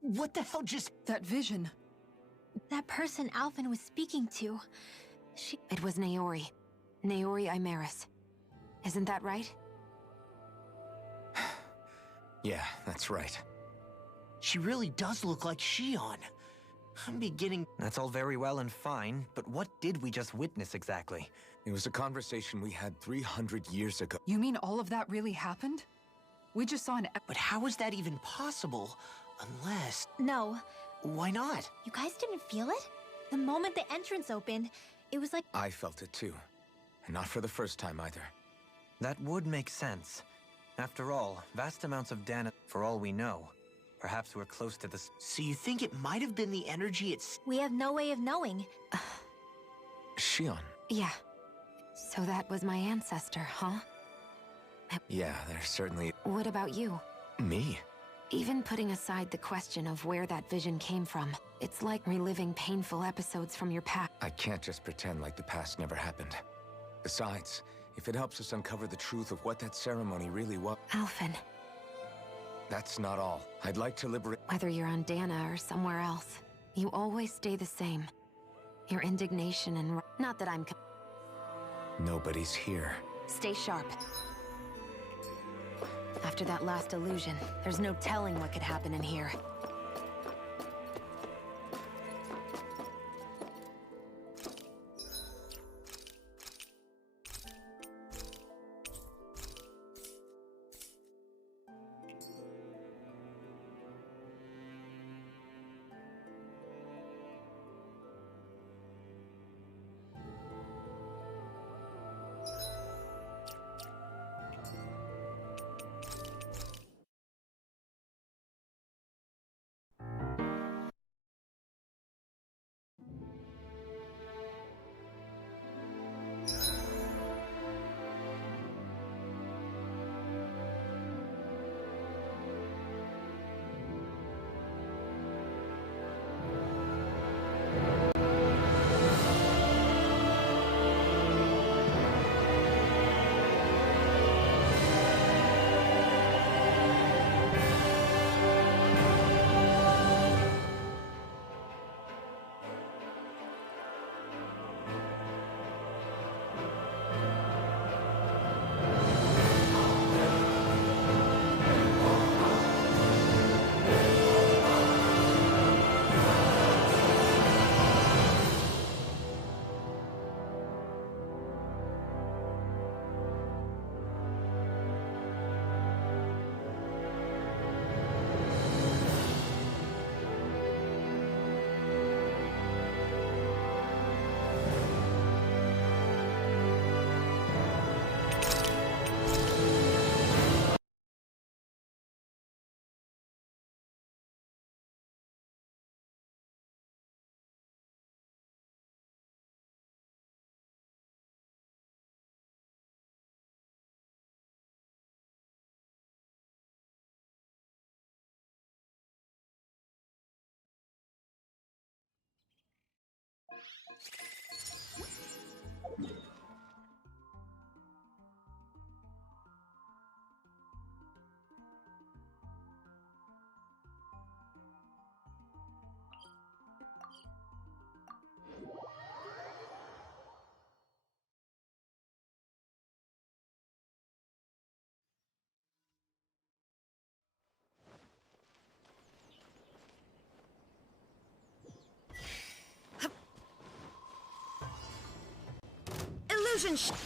What the hell just... That vision. That person Alphen was speaking to, It was Naori. Naori Imaris. Isn't that right? Yeah, that's right. She really does look like Shion. I'm beginning... That's all very well and fine, but what did we just witness exactly? It was a conversation we had 300 years ago. You mean all of that really happened? We just saw an... But how is that even possible? Unless... No. Why not? You guys didn't feel it? The moment the entrance opened, it was like... I felt it too. And not for the first time either. That would make sense. After all, vast amounts of Dana, for all we know. Perhaps we're close to this. So you think it might have been the energy it's... We have no way of knowing. Shion. Yeah. So that was my ancestor, huh? Yeah, there's certainly... What about you? Me? Even putting aside the question of where that vision came from, it's like reliving painful episodes from your past. I can't just pretend like the past never happened. Besides, if it helps us uncover the truth of what that ceremony really was... Alphen. That's not all. I'd like to liberate... Whether you're on Dana or somewhere else, you always stay the same. Your indignation and... Not that I'm... Nobody's here. Stay sharp. After that last illusion, there's no telling what could happen in here.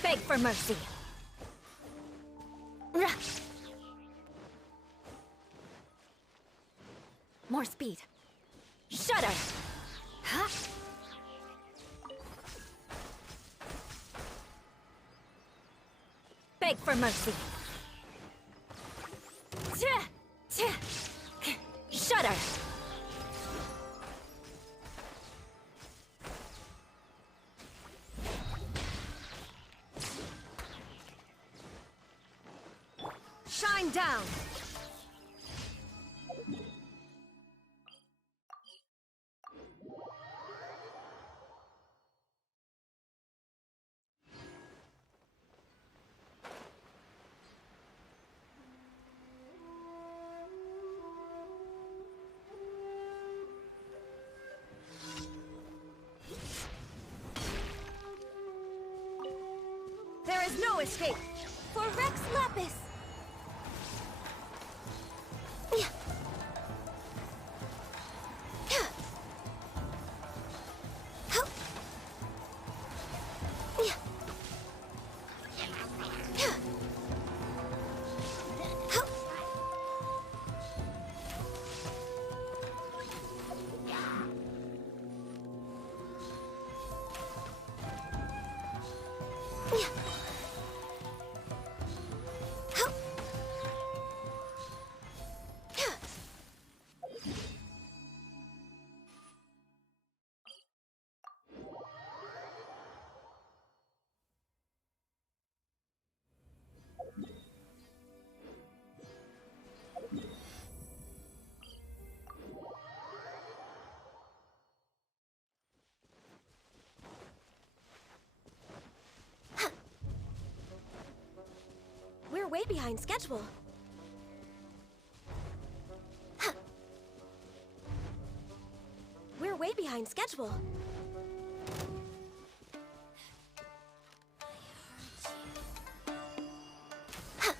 Beg for mercy. More speed. Shudder. Huh? Beg for mercy. Shudder. down! There is no escape! For Rex Lapis! Yeah. Yeah. Huh. Yeah. Yeah. Huh. Yeah. Huh. Yeah. We're way behind schedule. Huh. We're way behind schedule. Huh.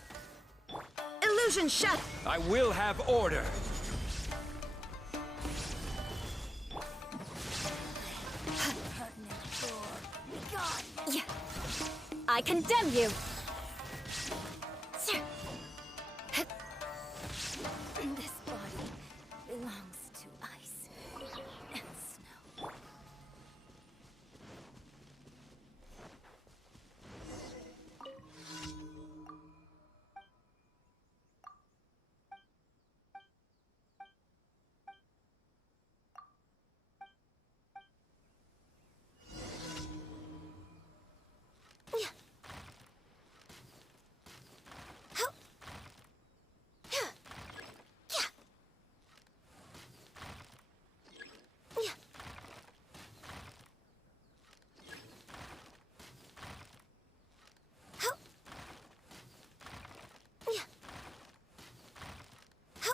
Illusion shut! I will have order. Yeah. I condemn you! Sir. This body belongs to ice and snow. Yeah. How? Yeah. Yeah. Yeah. How? Yeah. How?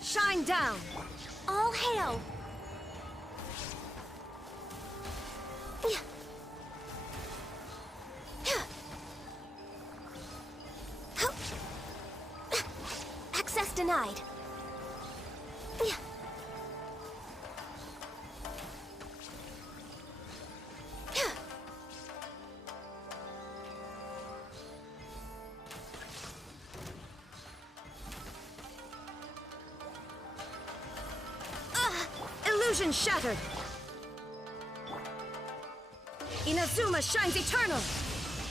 Shine down! All hail! Yeah. Yeah. Huh. Access denied. Yeah. Yeah. Illusion shattered! Inazuma shines eternal!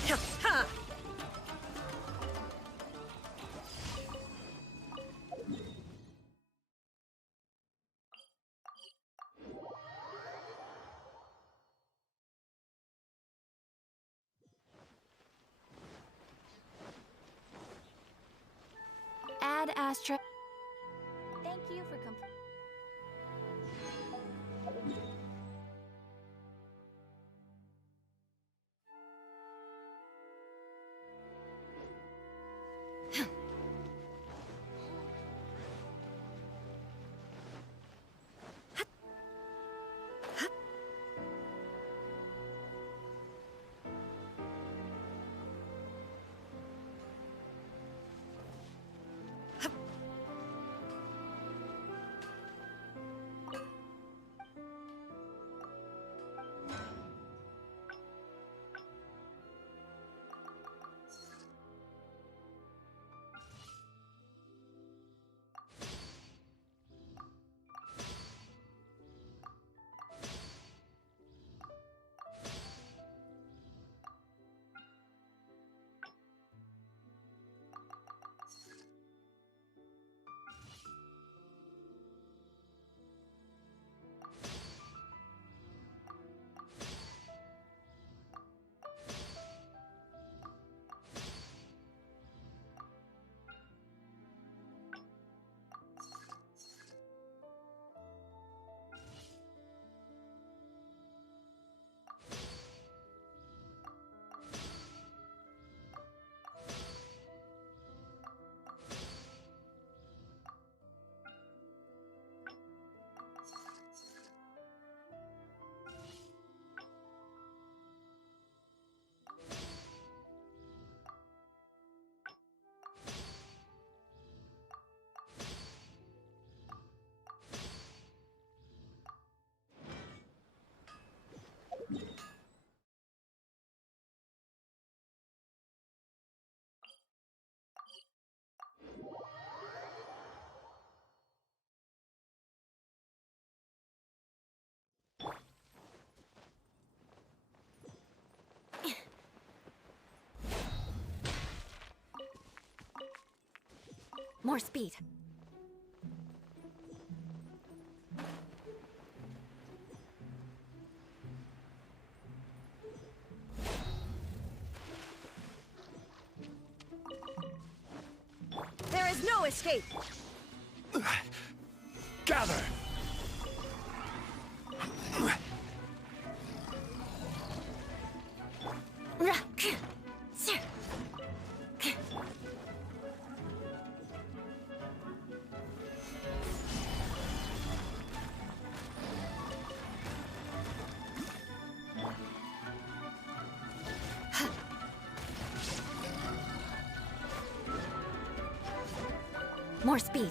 Ha ha! Add Astra. Thank you for More speed. There is no escape! Gather! More speed.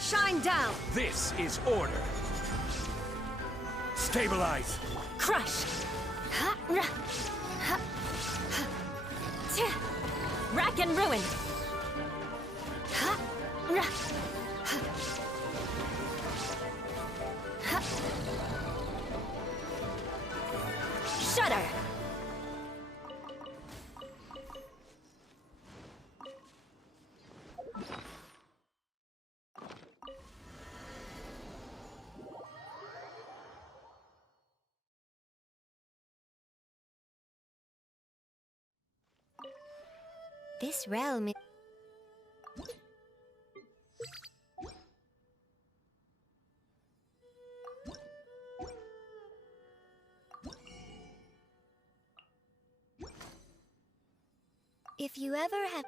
Shine down! This is order. Stabilize. Crush! Rack and ruin! Shudder! This realm is... If you ever have...